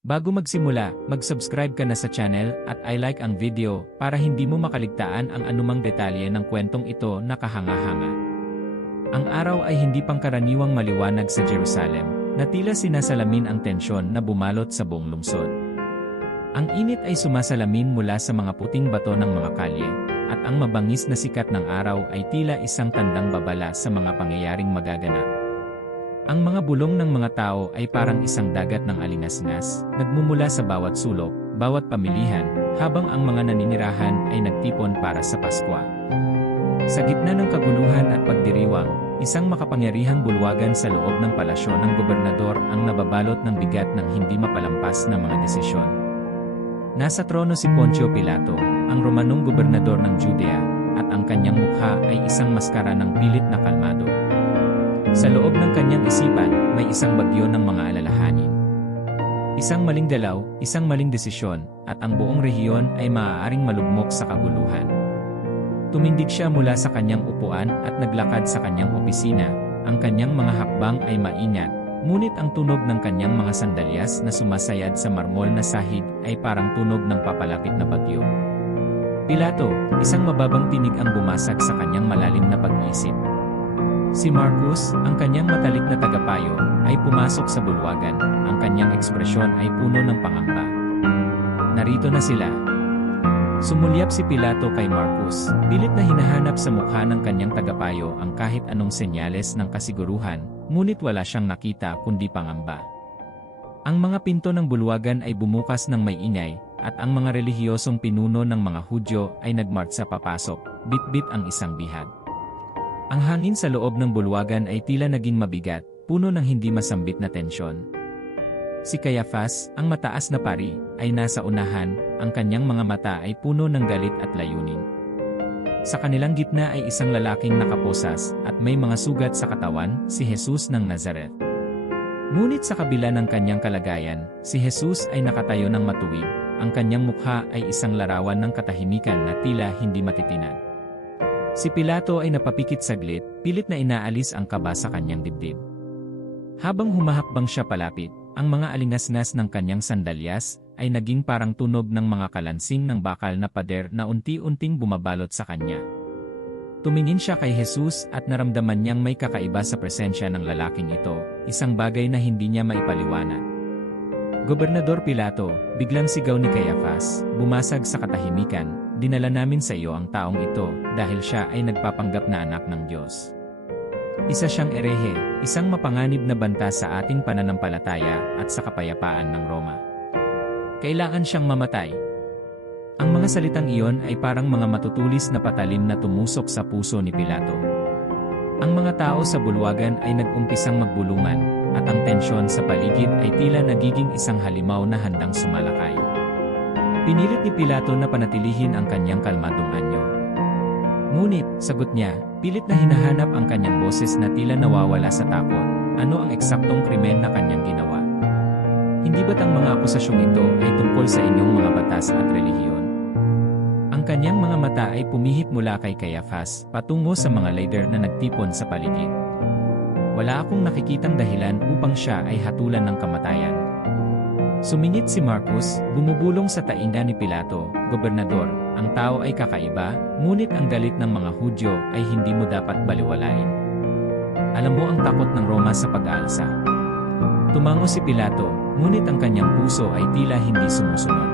Bago magsimula, mag-subscribe ka na sa channel at i-like ang video para hindi mo makaligtaan ang anumang detalye ng kwentong ito na kahanga-hanga. Ang araw ay hindi pangkaraniwang maliwanag sa Jerusalem, na tila sinasalamin ang tensyon na bumalot sa buong lungsod. Ang init ay sumasalamin mula sa mga puting bato ng mga kalye, at ang mabangis na sikat ng araw ay tila isang tandang babala sa mga pangyayaring magaganap. Ang mga bulong ng mga tao ay parang isang dagat ng alingas-ngas, nagmumula sa bawat sulok, bawat pamilihan, habang ang mga naninirahan ay nagtipon para sa Paskwa. Sa gitna ng kaguluhan at pagdiriwang, isang makapangyarihang bulwagan sa loob ng palasyo ng gobernador ang nababalot ng bigat ng hindi mapalampas na mga desisyon. Nasa trono si Poncio Pilato, ang Romanong gobernador ng Judea, at ang kanyang mukha ay isang maskara ng pilit na kalmado. Sa loob ng kanyang isipan, may isang bagyo ng mga alalahanin. Isang maling dalaw, isang maling desisyon, at ang buong rehiyon ay maaaring malugmok sa kaguluhan. Tumindig siya mula sa kanyang upuan at naglakad sa kanyang opisina. Ang kanyang mga hakbang ay maingat, ngunit ang tunog ng kanyang mga sandalyas na sumasayad sa marmol na sahig ay parang tunog ng papalapit na bagyo. Pilato, isang mababang tinig ang bumasag sa kanyang malalim na pag-iisip. Si Marcus, ang kanyang matalik na tagapayo, ay pumasok sa bulwagan. Ang kanyang ekspresyon ay puno ng pangamba. Narito na sila. Sumulyap si Pilato kay Marcus, pilit na hinahanap sa mukha ng kanyang tagapayo ang kahit anong senyales ng kasiguruhan, ngunit wala siyang nakita kundi pangamba. Ang mga pinto ng bulwagan ay bumukas ng may ingay, at ang mga relihiyosong pinuno ng mga Hudyo ay nagmartsa papasok, bit-bit ang isang bihag. Ang hangin sa loob ng bulwagan ay tila naging mabigat, puno ng hindi masambit na tensyon. Si Caiaphas, ang mataas na pari, ay nasa unahan, ang kanyang mga mata ay puno ng galit at layunin. Sa kanilang gitna ay isang lalaking nakaposas at may mga sugat sa katawan, si Jesus ng Nazareth. Ngunit sa kabila ng kanyang kalagayan, si Jesus ay nakatayo ng matuwid, ang kanyang mukha ay isang larawan ng katahimikan na tila hindi matitinag. Si Pilato ay napapikit saglit, pilit na inaalis ang kaba sa kanyang dibdib. Habang humahakbang siya palapit, ang mga alingas-ngas ng kanyang sandalyas ay naging parang tunog ng mga kalansing ng bakal na pader na unti-unting bumabalot sa kanya. Tumingin siya kay Jesus at naramdaman niyang may kakaiba sa presensya ng lalaking ito, isang bagay na hindi niya maipaliwanag. Gobernador Pilato, biglang sigaw ni Caiaphas, bumasag sa katahimikan, dinala namin sa iyo ang taong ito dahil siya ay nagpapanggap na anak ng Diyos. Isa siyang erehe, isang mapanganib na banta sa ating pananampalataya at sa kapayapaan ng Roma. Kailangan siyang mamatay. Ang mga salitang iyon ay parang mga matutulis na patalim na tumusok sa puso ni Pilato. Ang mga tao sa bulwagan ay nag-umpisang magbulungan, at ang tensyon sa paligid ay tila nagiging isang halimaw na handang sumalakay. Pinilit ni Pilato na panatilihin ang kanyang kalmadong anyo. Ngunit, sagot niya, pilit na hinahanap ang kanyang boses na tila nawawala sa takot. Ano ang eksaktong krimen na kanyang ginawa? Hindi ba't ang mga akusasyong ito ay tungkol sa inyong mga batas at relihiyon? Ang kanyang mga mata ay pumihit mula kay Caiaphas, patungo sa mga leader na nagtipon sa paligid. Wala akong nakikitang dahilan upang siya ay hatulan ng kamatayan. Sumingit si Marcus, bumubulong sa tainga ni Pilato, Gobernador, ang tao ay kakaiba, ngunit ang galit ng mga Hudyo ay hindi mo dapat baliwalain. Alam mo ang takot ng Roma sa pag-aalsa. Tumango si Pilato, ngunit ang kanyang puso ay tila hindi sumusunod.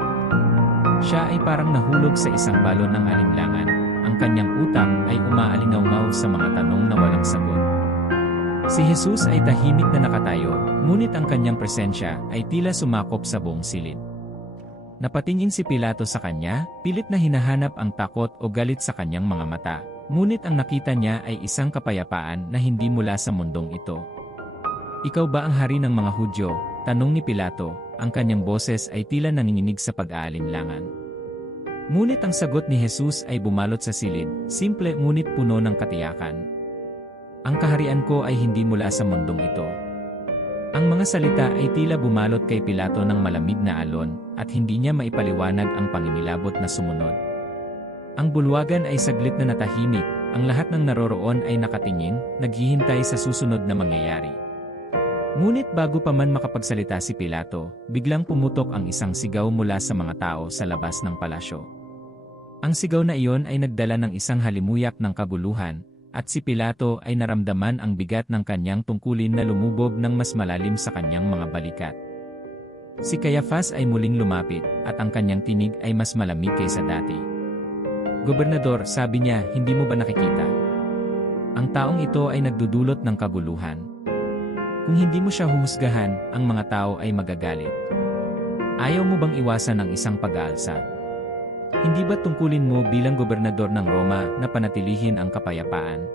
Siya ay parang nahulog sa isang balon ng alinlangan, ang kanyang utak ay umaalingaw sa mga tanong na walang sagot. Si Jesus ay tahimik na nakatayo, ngunit ang kanyang presensya ay tila sumakop sa buong silid. Napatingin si Pilato sa kanya, pilit na hinahanap ang takot o galit sa kanyang mga mata, ngunit ang nakita niya ay isang kapayapaan na hindi mula sa mundong ito. Ikaw ba ang hari ng mga Hudyo? Tanong ni Pilato, ang kanyang boses ay tila nanginginig sa pag-aalinlangan. Ngunit ang sagot ni Jesus ay bumalot sa silid, simple ngunit puno ng katiyakan. Ang kaharian ko ay hindi mula sa mundong ito. Ang mga salita ay tila bumalot kay Pilato ng malamig na alon, at hindi niya maipaliwanag ang pangingilabot na sumunod. Ang bulwagan ay saglit na natahimik, ang lahat ng naroroon ay nakatingin, naghihintay sa susunod na mangyayari. Ngunit bago pa man makapagsalita si Pilato, biglang pumutok ang isang sigaw mula sa mga tao sa labas ng palasyo. Ang sigaw na iyon ay nagdala ng isang halimuyak ng kaguluhan, at si Pilato ay naramdaman ang bigat ng kanyang tungkulin na lumubog ng mas malalim sa kanyang mga balikat. Si Caiaphas ay muling lumapit, at ang kanyang tinig ay mas malamig kaysa dati. "Gobernador," sabi niya, "hindi mo ba nakikita? Ang taong ito ay nagdudulot ng kaguluhan. Kung hindi mo siya huhusgahan, ang mga tao ay magagalit. Ayaw mo bang iwasan ang isang pag-aalsa? Hindi ba tungkulin mo bilang gobernador ng Roma na panatilihin ang kapayapaan?"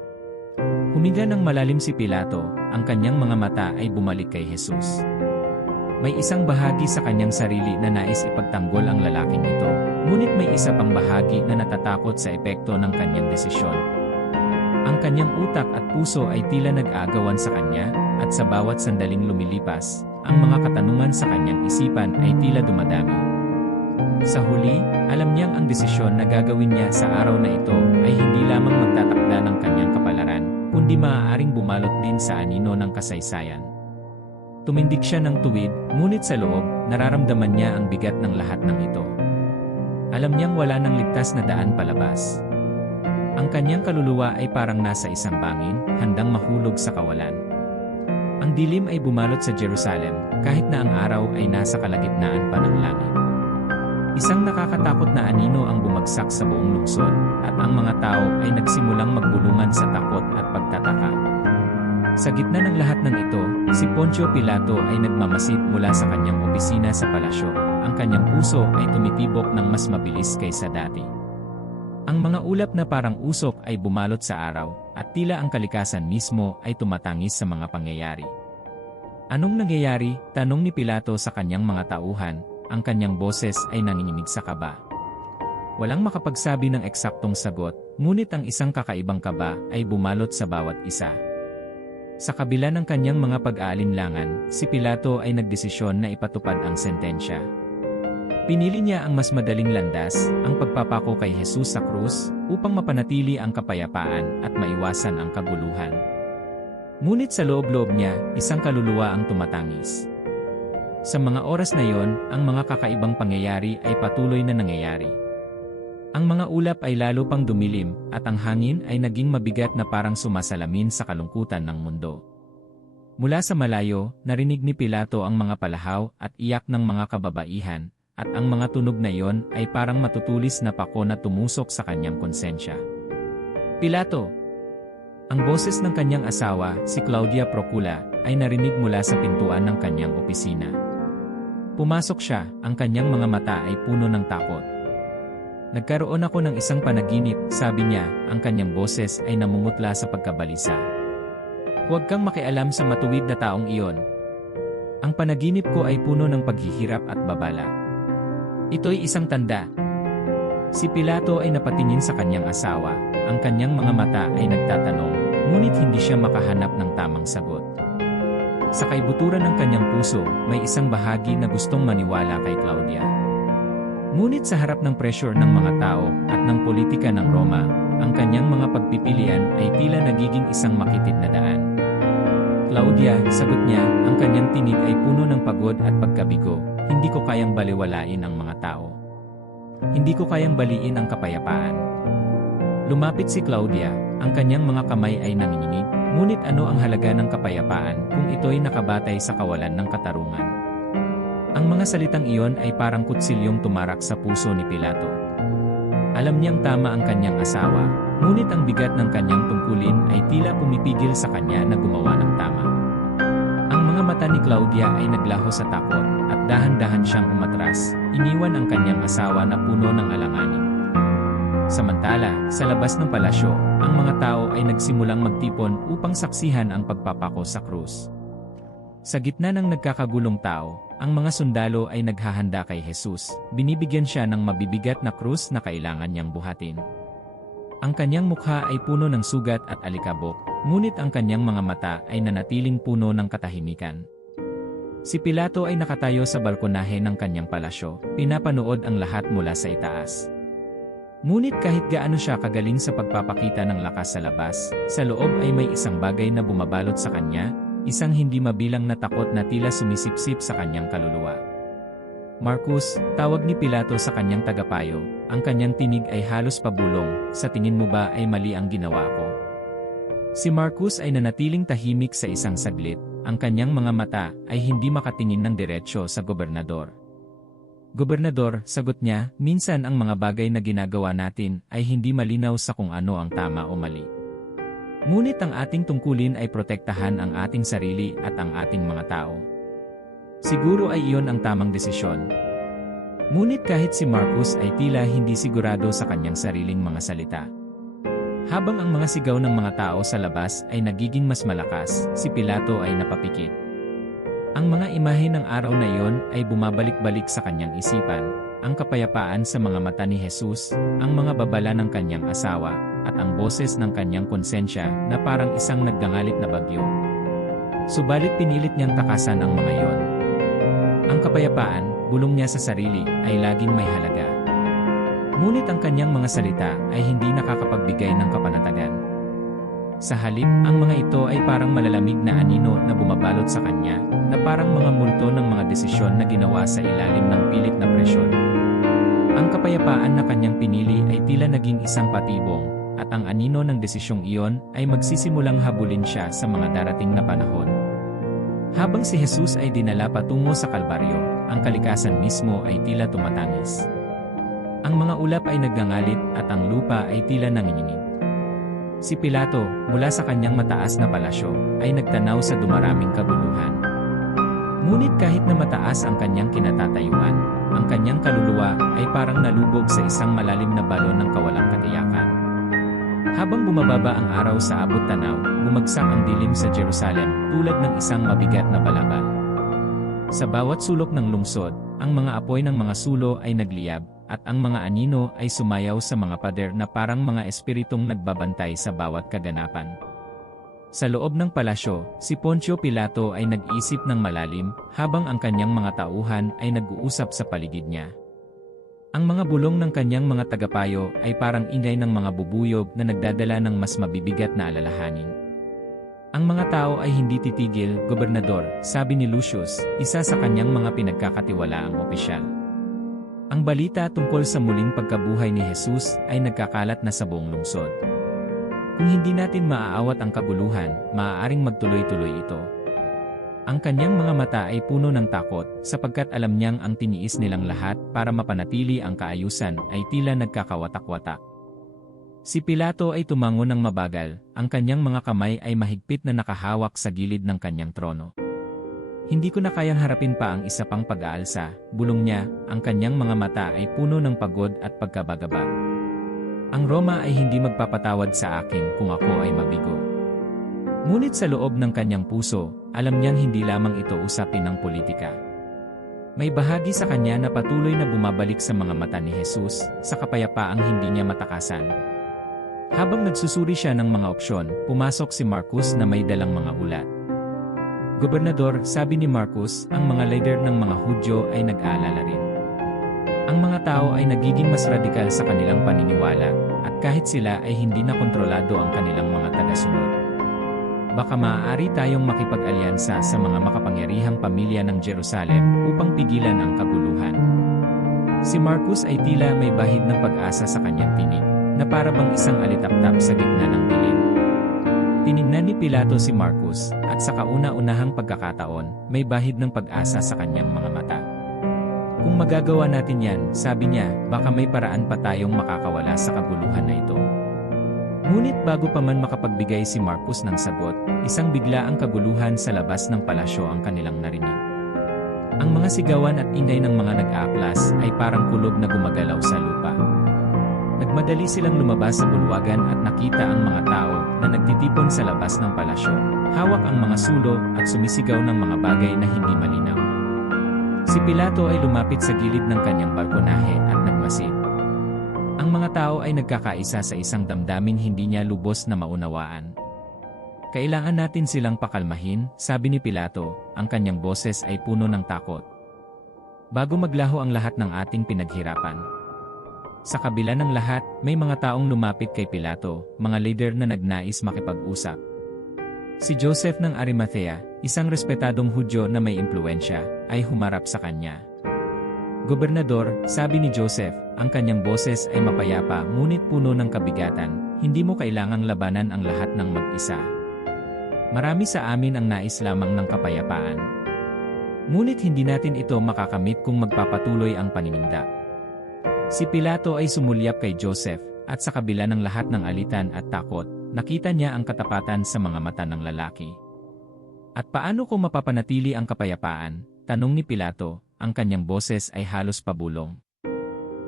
Huminga ng malalim si Pilato, ang kanyang mga mata ay bumalik kay Jesus. May isang bahagi sa kanyang sarili na nais ipagtanggol ang lalaking ito, ngunit may isa pang bahagi na natatakot sa epekto ng kanyang desisyon. Ang kanyang utak at puso ay tila nag-aagawan sa kanya, at sa bawat sandaling lumilipas, ang mga katanungan sa kanyang isipan ay tila dumadami. Sa huli, alam niyang ang desisyon na gagawin niya sa araw na ito ay hindi lamang magtatakda ng kanyang kapalaran, kundi maaaring bumalot din sa anino ng kasaysayan. Tumindig siya ng tuwid, ngunit sa loob, nararamdaman niya ang bigat ng lahat ng ito. Alam niyang wala nang ligtas na daan palabas. Ang kanyang kaluluwa ay parang nasa isang bangin, handang mahulog sa kawalan. Ang dilim ay bumalot sa Jerusalem, kahit na ang araw ay nasa kalagitnaan pa ng langit. Isang nakakatakot na anino ang bumagsak sa buong lungsod, at ang mga tao ay nagsimulang magbulungan sa takot at pagtataka. Sa gitna ng lahat ng ito, si Poncio Pilato ay nagmamasid mula sa kanyang opisina sa palasyo. Ang kanyang puso ay tumitibok ng mas mabilis kaysa dati. Ang mga ulap na parang usok ay bumalot sa araw, at tila ang kalikasan mismo ay tumatangis sa mga pangyayari. "Anong nangyayari?" tanong ni Pilato sa kanyang mga tauhan. Ang kanyang boses ay nanginginig sa kaba. Walang makapagsabi ng eksaktong sagot, ngunit ang isang kakaibang kaba ay bumalot sa bawat isa. Sa kabila ng kanyang mga pag-aalinlangan, si Pilato ay nagdesisyon na ipatupad ang sentensya. Pinili niya ang mas madaling landas, ang pagpapako kay Jesus sa krus, upang mapanatili ang kapayapaan at maiwasan ang kaguluhan. Ngunit sa loob-loob niya, isang kaluluwa ang tumatangis. Sa mga oras na yon, ang mga kakaibang pangyayari ay patuloy na nangyayari. Ang mga ulap ay lalo pang dumilim, at ang hangin ay naging mabigat na parang sumasalamin sa kalungkutan ng mundo. Mula sa malayo, narinig ni Pilato ang mga palahaw at iyak ng mga kababaihan, at ang mga tunog na iyon ay parang matutulis na pako na tumusok sa kanyang konsensya. "Pilato!" Ang boses ng kanyang asawa, si Claudia Procula, ay narinig mula sa pintuan ng kanyang opisina. Pumasok siya, ang kanyang mga mata ay puno ng takot. "Nagkaroon ako ng isang panaginip," sabi niya, ang kanyang boses ay namumutla sa pagkabalisa. "Huwag kang makialam sa matuwid na taong iyon. Ang panaginip ko ay puno ng paghihirap at babala. Ito'y isang tanda." Si Pilato ay napatingin sa kanyang asawa, ang kanyang mga mata ay nagtatanong, ngunit hindi siya makahanap ng tamang sagot. Sa kaibuturan ng kanyang puso, may isang bahagi na gustong maniwala kay Claudia. Ngunit sa harap ng pressure ng mga tao at ng politika ng Roma, ang kanyang mga pagpipilian ay tila nagiging isang makitid na daan. "Claudia," sagot niya, ang kanyang tinig ay puno ng pagod at pagkabigo, "hindi ko kayang baliwalain ang mga tao. Hindi ko kayang baliin ang kapayapaan." Lumapit si Claudia, ang kanyang mga kamay ay nanginginig, ngunit ano ang halaga ng kapayapaan kung ito'y nakabatay sa kawalan ng katarungan? Ang mga salitang iyon ay parang kutsilyong tumarak sa puso ni Pilato. Alam niyang tama ang kanyang asawa, ngunit ang bigat ng kanyang tungkulin ay tila pumipigil sa kanya na gumawa ng tama. Ang mga mata ni Claudia ay naglaho sa takot, at dahan-dahan siyang umatras, iniwan ang kanyang asawa na puno ng alanganin. Samantala, sa labas ng palasyo, ang mga tao ay nagsimulang magtipon upang saksihan ang pagpapako sa krus. Sa gitna ng nagkakagulong tao, ang mga sundalo ay naghahanda kay Jesus, binibigyan siya ng mabibigat na krus na kailangan niyang buhatin. Ang kanyang mukha ay puno ng sugat at alikabok, ngunit ang kanyang mga mata ay nanatiling puno ng katahimikan. Si Pilato ay nakatayo sa balkonahe ng kanyang palasyo, pinapanood ang lahat mula sa itaas. Ngunit kahit gaano siya kagaling sa pagpapakita ng lakas sa labas, sa loob ay may isang bagay na bumabalot sa kanya, isang hindi mabilang na takot na tila sumisipsip sa kanyang kaluluwa. Marcus, tawag ni Pilato sa kanyang tagapayo, ang kanyang tinig ay halos pabulong, sa tingin mo ba ay mali ang ginawa ko? Si Marcus ay nanatiling tahimik sa isang saglit, ang kanyang mga mata ay hindi makatingin ng diretsyo sa gobernador. Gobernador, sagot niya, minsan ang mga bagay na ginagawa natin ay hindi malinaw sa kung ano ang tama o mali. Ngunit ang ating tungkulin ay protektahan ang ating sarili at ang ating mga tao. Siguro ay iyon ang tamang desisyon. Ngunit kahit si Marcus ay tila hindi sigurado sa kanyang sariling mga salita. Habang ang mga sigaw ng mga tao sa labas ay nagiging mas malakas, si Pilato ay napapikit. Ang mga imahe ng araw na iyon ay bumabalik-balik sa kanyang isipan, ang kapayapaan sa mga mata ni Jesus, ang mga babala ng kanyang asawa, at ang boses ng kanyang konsensya na parang isang naggangalit na bagyo. Subalit pinilit niyang takasan ang mga iyon. Ang kapayapaan, bulong niya sa sarili, ay laging may halaga. Ngunit ang kanyang mga salita ay hindi nakakapagbigay ng kapanatagan. Sa halip, ang mga ito ay parang malalamig na anino na bumabalot sa kanya, na parang mga multo ng mga desisyon na ginawa sa ilalim ng pilit na presyon. Ang kapayapaan na kanyang pinili ay tila naging isang patibong, at ang anino ng desisyong iyon ay magsisimulang habulin siya sa mga darating na panahon. Habang si Jesus ay dinala patungo sa Kalbaryo, ang kalikasan mismo ay tila tumatangis. Ang mga ulap ay naggangalit at ang lupa ay tila nanginginig. Si Pilato, mula sa kanyang mataas na palasyo, ay nagtanaw sa dumaraming kaguluhan. Ngunit kahit na mataas ang kanyang kinatatayuan, ang kanyang kaluluwa ay parang nalubog sa isang malalim na balon ng kawalang katiyakan. Habang bumababa ang araw sa abot tanaw, bumagsak ang dilim sa Jerusalem tulad ng isang mabigat na balabal. Sa bawat sulok ng lungsod, ang mga apoy ng mga sulo ay nagliyab, at ang mga anino ay sumayaw sa mga pader na parang mga espiritong nagbabantay sa bawat kaganapan. Sa loob ng palasyo, si Poncio Pilato ay nag-isip ng malalim, habang ang kanyang mga tauhan ay nag-uusap sa paligid niya. Ang mga bulong ng kanyang mga tagapayo ay parang ingay ng mga bubuyog na nagdadala ng mas mabibigat na alalahanin. Ang mga tao ay hindi titigil, Gobernador, sabi ni Lucius, isa sa kanyang mga pinagkakatiwalaang opisyal. Ang balita tungkol sa muling pagkabuhay ni Jesus ay nagkakalat na sa buong lungsod. Kung hindi natin maaawat ang kaguluhan, maaaring magtuloy-tuloy ito. Ang kanyang mga mata ay puno ng takot, sapagkat alam niyang ang tiniis nilang lahat para mapanatili ang kaayusan ay tila nagkakawatak-watak. Si Pilato ay tumango ng mabagal, ang kanyang mga kamay ay mahigpit na nakahawak sa gilid ng kanyang trono. Hindi ko na kayang harapin pa ang isa pang pag-aalsa, bulong niya, ang kanyang mga mata ay puno ng pagod at pagkabagabag. Ang Roma ay hindi magpapatawad sa akin kung ako ay mabigo. Ngunit sa loob ng kanyang puso, alam niyang hindi lamang ito usapin ng politika. May bahagi sa kanya na patuloy na bumabalik sa mga mata ni Jesus, sa kapayapaang hindi niya matakasan. Habang nagsusuri siya ng mga opsyon, pumasok si Marcus na may dalang mga ulat. Gobernador, sabi ni Marcus, ang mga leader ng mga Hudyo ay nag-aalala rin. Ang mga tao ay nagiging mas radikal sa kanilang paniniwala, at kahit sila ay hindi na kontrolado ang kanilang mga tagasunod. Baka maaari tayong makipag-alyansa sa mga makapangyarihang pamilya ng Jerusalem upang pigilan ang kaguluhan. Si Marcus ay tila may bahid ng pag-asa sa kanyang tinig, na para bang isang alitaptap sa gitna ng dilim. Tinignan ni Pilato si Marcus, at sa kauna-unahang pagkakataon, may bahid ng pag-asa sa kanyang mga mata. Kung magagawa natin yan, sabi niya, baka may paraan pa tayong makakawala sa kaguluhan na ito. Ngunit bago pa man makapagbigay si Marcus ng sagot, isang bigla ang kaguluhan sa labas ng palasyo ang kanilang narinig. Ang mga sigawan at ingay ng mga nag-aaklas ay parang kulob na gumagalaw sa lupa. Nagmadali silang lumabas sa bulwagan at nakita ang mga tao na nagtitipon sa labas ng palasyo, hawak ang mga sulo at sumisigaw ng mga bagay na hindi malinaw. Si Pilato ay lumapit sa gilid ng kanyang balkonahe at nagmasid. Ang mga tao ay nagkakaisa sa isang damdaming hindi niya lubos na maunawaan. Kailangan natin silang pakalmahin, sabi ni Pilato, ang kanyang boses ay puno ng takot. Bago maglaho ang lahat ng ating pinaghirapan. Sa kabila ng lahat, may mga taong lumapit kay Pilato, mga leader na nagnais makipag-usap. Si Joseph ng Arimathea, isang respetadong Hudyo na may impluensya, ay humarap sa kanya. Gobernador, sabi ni Joseph, ang kanyang boses ay mapayapa ngunit puno ng kabigatan, hindi mo kailangang labanan ang lahat ng mag-isa. Marami sa amin ang nais lamang ng kapayapaan. Ngunit hindi natin ito makakamit kung magpapatuloy ang panininda. Si Pilato ay sumulyap kay Joseph, at sa kabila ng lahat ng alitan at takot, nakita niya ang katapatan sa mga mata ng lalaki. At paano kung mapapanatili ang kapayapaan? Tanong ni Pilato, ang kanyang boses ay halos pabulong.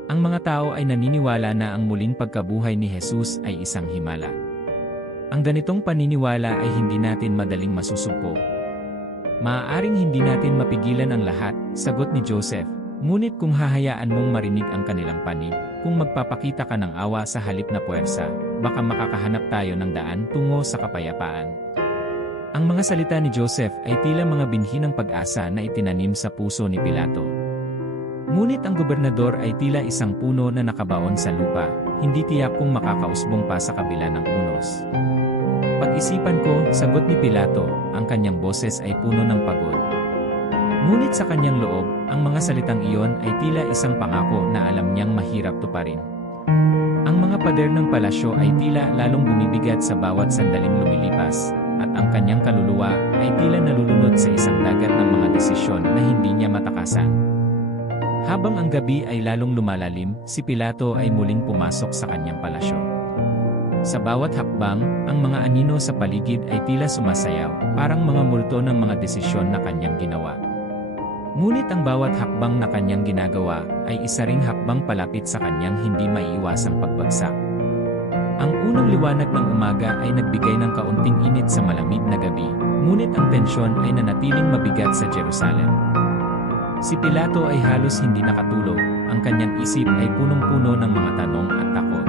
Ang mga tao ay naniniwala na ang muling pagkabuhay ni Jesus ay isang himala. Ang ganitong paniniwala ay hindi natin madaling masusugpo. Maaaring hindi natin mapigilan ang lahat, sagot ni Joseph, ngunit kung hahayaan mong marinig ang kanilang panig, kung magpapakita ka ng awa sa halip na puwersa, baka makakahanap tayo ng daan tungo sa kapayapaan. Ang mga salita ni Joseph ay tila mga binhi ng pag-asa na itinanim sa puso ni Pilato. Ngunit ang gobernador ay tila isang puno na nakabaon sa lupa, hindi tiyak kung makakausbong pa sa kabila ng unos. Pag-isipan ko, sagot ni Pilato, ang kanyang boses ay puno ng pagod. Ngunit sa kanyang loob, ang mga salitang iyon ay tila isang pangako na alam niyang mahirap tuparin. Ang mga pader ng palasyo ay tila lalong bumibigat sa bawat sandaling lumilipas, at ang kanyang kaluluwa ay tila nalulunod sa isang dagat ng mga desisyon na hindi niya matakasan. Habang ang gabi ay lalong lumalalim, si Pilato ay muling pumasok sa kanyang palasyo. Sa bawat hakbang, ang mga anino sa paligid ay tila sumasayaw, parang mga multo ng mga desisyon na kanyang ginawa. Ngunit ang bawat hakbang na kanyang ginagawa ay isa ring hakbang palapit sa kanyang hindi maiiwasang pagbagsak. Ang unang liwanag ng umaga ay nagbigay ng kaunting init sa malamig na gabi, ngunit ang tensyon ay nanatiling mabigat sa Jerusalem. Si Pilato ay halos hindi nakatulog, ang kanyang isip ay punong-puno ng mga tanong at takot.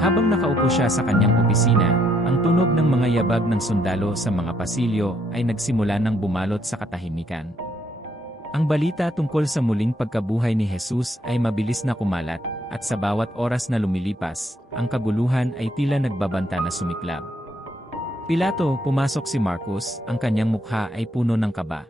Habang nakaupo siya sa kanyang opisina, ang tunog ng mga yabag ng sundalo sa mga pasilyo ay nagsimula ng bumalot sa katahimikan. Ang balita tungkol sa muling pagkabuhay ni Jesus ay mabilis na kumalat, at sa bawat oras na lumilipas, ang kaguluhan ay tila nagbabanta na sumiklab. Pilato, pumasok si Marcos, ang kanyang mukha ay puno ng kaba.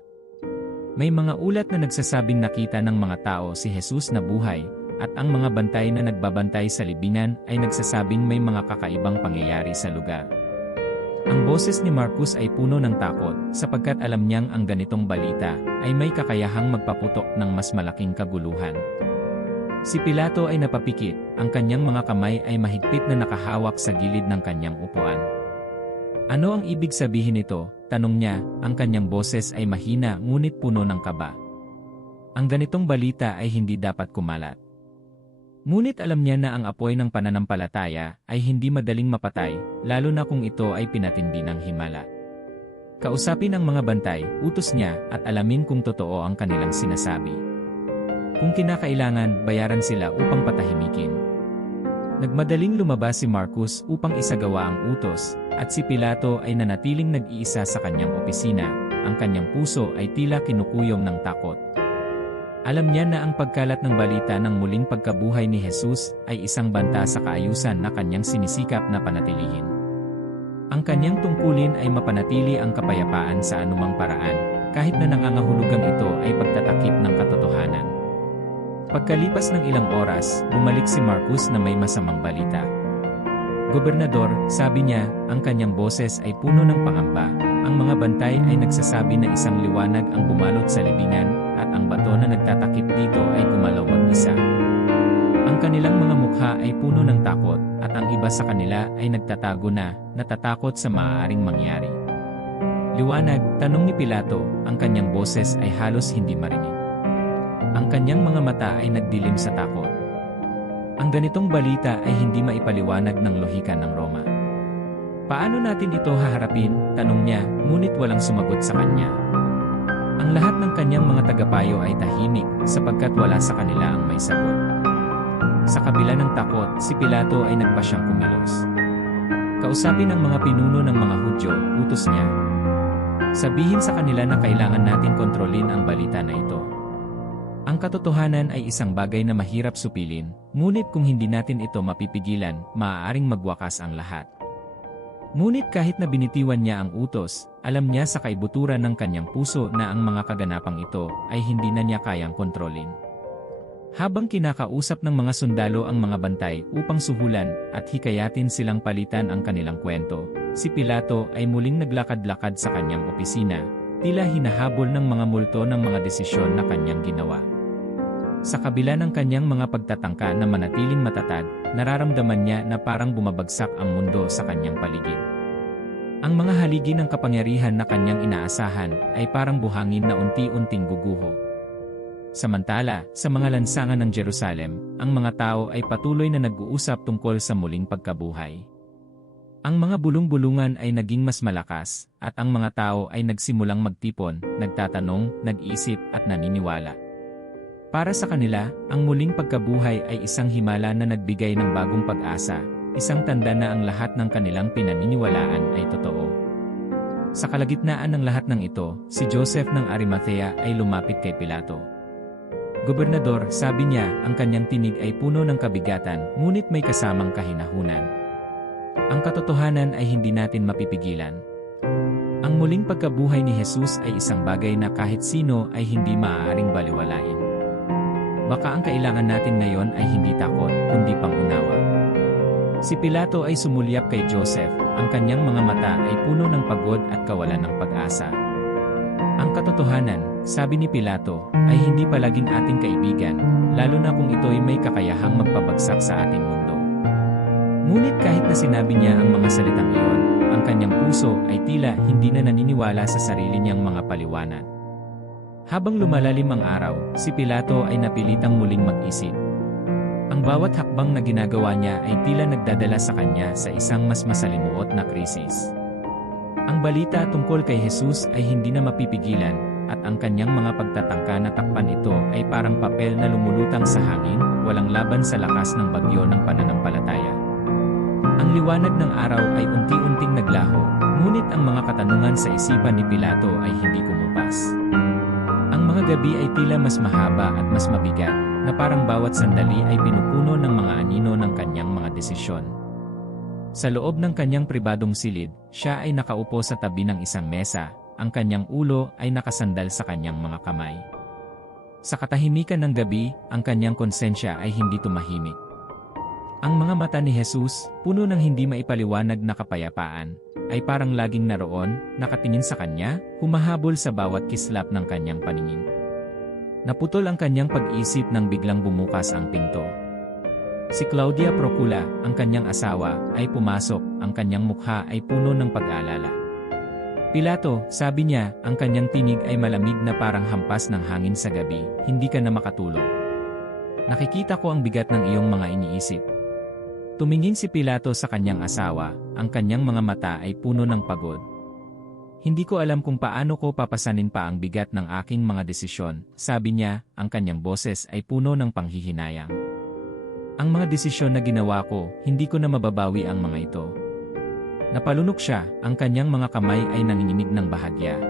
May mga ulat na nagsasabing nakita ng mga tao si Jesus na buhay, at ang mga bantay na nagbabantay sa libingan ay nagsasabing may mga kakaibang pangyayari sa lugar. Ang boses ni Marcos ay puno ng takot, sapagkat alam niyang ang ganitong balita ay may kakayahang magpaputok ng mas malaking kaguluhan. Si Pilato ay napapikit, ang kanyang mga kamay ay mahigpit na nakahawak sa gilid ng kanyang upuan. Ano ang ibig sabihin nito? Tanong niya, ang kanyang boses ay mahina ngunit puno ng kaba. Ang ganitong balita ay hindi dapat kumalat. Ngunit alam niya na ang apoy ng pananampalataya ay hindi madaling mapatay, lalo na kung ito ay pinatindi ng himala. Kausapin ang mga bantay, utos niya, at alamin kung totoo ang kanilang sinasabi. Kung kinakailangan, bayaran sila upang patahimikin. Nagmadaling lumabas si Marcos upang isagawa ang utos, at si Pilato ay nanatiling nag-iisa sa kanyang opisina, ang kanyang puso ay tila kinukuyom ng takot. Alam niya na ang pagkalat ng balita ng muling pagkabuhay ni Jesus ay isang banta sa kaayusan na kanyang sinisikap na panatilihin. Ang kanyang tungkulin ay mapanatili ang kapayapaan sa anumang paraan, kahit na nangangahulugang ito ay pagtatakip ng katotohanan. Pagkalipas ng ilang oras, bumalik si Marcos na may masamang balita. Gobernador, sabi niya, ang kanyang boses ay puno ng pangamba, ang mga bantay ay nagsasabi na isang liwanag ang bumalot sa libingan, at ang bato na nagtatakip dito ay gumalaw mag-isa. Ang kanilang mga mukha ay puno ng takot, at ang iba sa kanila ay nagtatago na, natatakot sa maaaring mangyari. Liwanag, tanong ni Pilato, ang kanyang boses ay halos hindi marinig. Ang kanyang mga mata ay nagdilim sa takot. Ang ganitong balita ay hindi maipaliwanag ng lohika ng Roma. Paano natin ito haharapin? Tanong niya, ngunit walang sumagot sa kanya. Ang lahat ng kanyang mga tagapayo ay tahimik, sapagkat wala sa kanila ang may sagot. Sa kabila ng takot, si Pilato ay nagpasyang kumilos. Kausapin ang mga pinuno ng mga Hudyo, utos niya. Sabihin sa kanila na kailangan natin kontrolin ang balita na ito. Ang katotohanan ay isang bagay na mahirap supilin, ngunit kung hindi natin ito mapipigilan, maaaring magwakas ang lahat. Ngunit kahit na binitiwan niya ang utos, alam niya sa kaibuturan ng kanyang puso na ang mga kaganapang ito ay hindi na niya kayang kontrolin. Habang kinakausap ng mga sundalo ang mga bantay upang suhulan at hikayatin silang palitan ang kanilang kwento, si Pilato ay muling naglakad-lakad sa kanyang opisina, tila hinahabol ng mga multo ng mga desisyon na kanyang ginawa. Sa kabila ng kanyang mga pagtatangka na manatiling matatag, nararamdaman niya na parang bumabagsak ang mundo sa kanyang paligid. Ang mga haligi ng kapangyarihan na kanyang inaasahan ay parang buhangin na unti-unting guguho. Samantala, sa mga lansangan ng Jerusalem, ang mga tao ay patuloy na nag-uusap tungkol sa muling pagkabuhay. Ang mga bulong-bulungan ay naging mas malakas, at ang mga tao ay nagsimulang magtipon, nagtatanong, nag-iisip at naniniwala. Para sa kanila, ang muling pagkabuhay ay isang himala na nagbigay ng bagong pag-asa, isang tanda na ang lahat ng kanilang pinaniniwalaan ay totoo. Sa kalagitnaan ng lahat ng ito, si Joseph ng Arimathea ay lumapit kay Pilato. Gobernador, sabi niya, ang kanyang tinig ay puno ng kabigatan, ngunit may kasamang kahinahunan. Ang katotohanan ay hindi natin mapipigilan. Ang muling pagkabuhay ni Jesus ay isang bagay na kahit sino ay hindi maaaring baliwalain. Baka ang kailangan natin ngayon ay hindi takot, kundi pangunawa. Si Pilato ay sumulyap kay Joseph, ang kanyang mga mata ay puno ng pagod at kawalan ng pag-asa. Ang katotohanan, sabi ni Pilato, ay hindi palaging ating kaibigan, lalo na kung ito ay may kakayahang magpabagsak sa ating mundo. Ngunit kahit na sinabi niya ang mga salitang iyon, ang kanyang puso ay tila hindi na naniniwala sa sarili niyang mga paliwanag. Habang lumalalim ang araw, si Pilato ay napilitang muling mag-isip. Ang bawat hakbang na ginagawa niya ay tila nagdadala sa kanya sa isang mas masalimuot na krisis. Ang balita tungkol kay Jesus ay hindi na mapipigilan, at ang kanyang mga pagtatangka na takpan ito ay parang papel na lumulutang sa hangin, walang laban sa lakas ng bagyo ng pananampalataya. Ang liwanag ng araw ay unti-unting naglaho, ngunit ang mga katanungan sa isipan ni Pilato ay hindi kumupas. Ang mga gabi ay tila mas mahaba at mas mabigat, na parang bawat sandali ay pinupuno ng mga anino ng kanyang mga desisyon. Sa loob ng kanyang pribadong silid, siya ay nakaupo sa tabi ng isang mesa, ang kanyang ulo ay nakasandal sa kanyang mga kamay. Sa katahimikan ng gabi, ang kanyang konsensya ay hindi tumahimik. Ang mga mata ni Jesus, puno ng hindi maipaliwanag na kapayapaan, ay parang laging naroon, nakatingin sa kanya, humahabol sa bawat kislap ng kanyang paningin. Naputol ang kanyang pag-isip nang biglang bumukas ang pinto. Si Claudia Procula, ang kanyang asawa, ay pumasok, ang kanyang mukha ay puno ng pag-aalala. Pilato, sabi niya, ang kanyang tinig ay malamig na parang hampas ng hangin sa gabi, hindi ka na makatulog. Nakikita ko ang bigat ng iyong mga iniisip. Tumingin si Pilato sa kanyang asawa, ang kanyang mga mata ay puno ng pagod. Hindi ko alam kung paano ko papasanin pa ang bigat ng aking mga desisyon, sabi niya, ang kanyang boses ay puno ng panghihinayang. Ang mga desisyon na ginawa ko, hindi ko na mababawi ang mga ito. Napalunok siya, ang kanyang mga kamay ay nanginginig ng bahagya.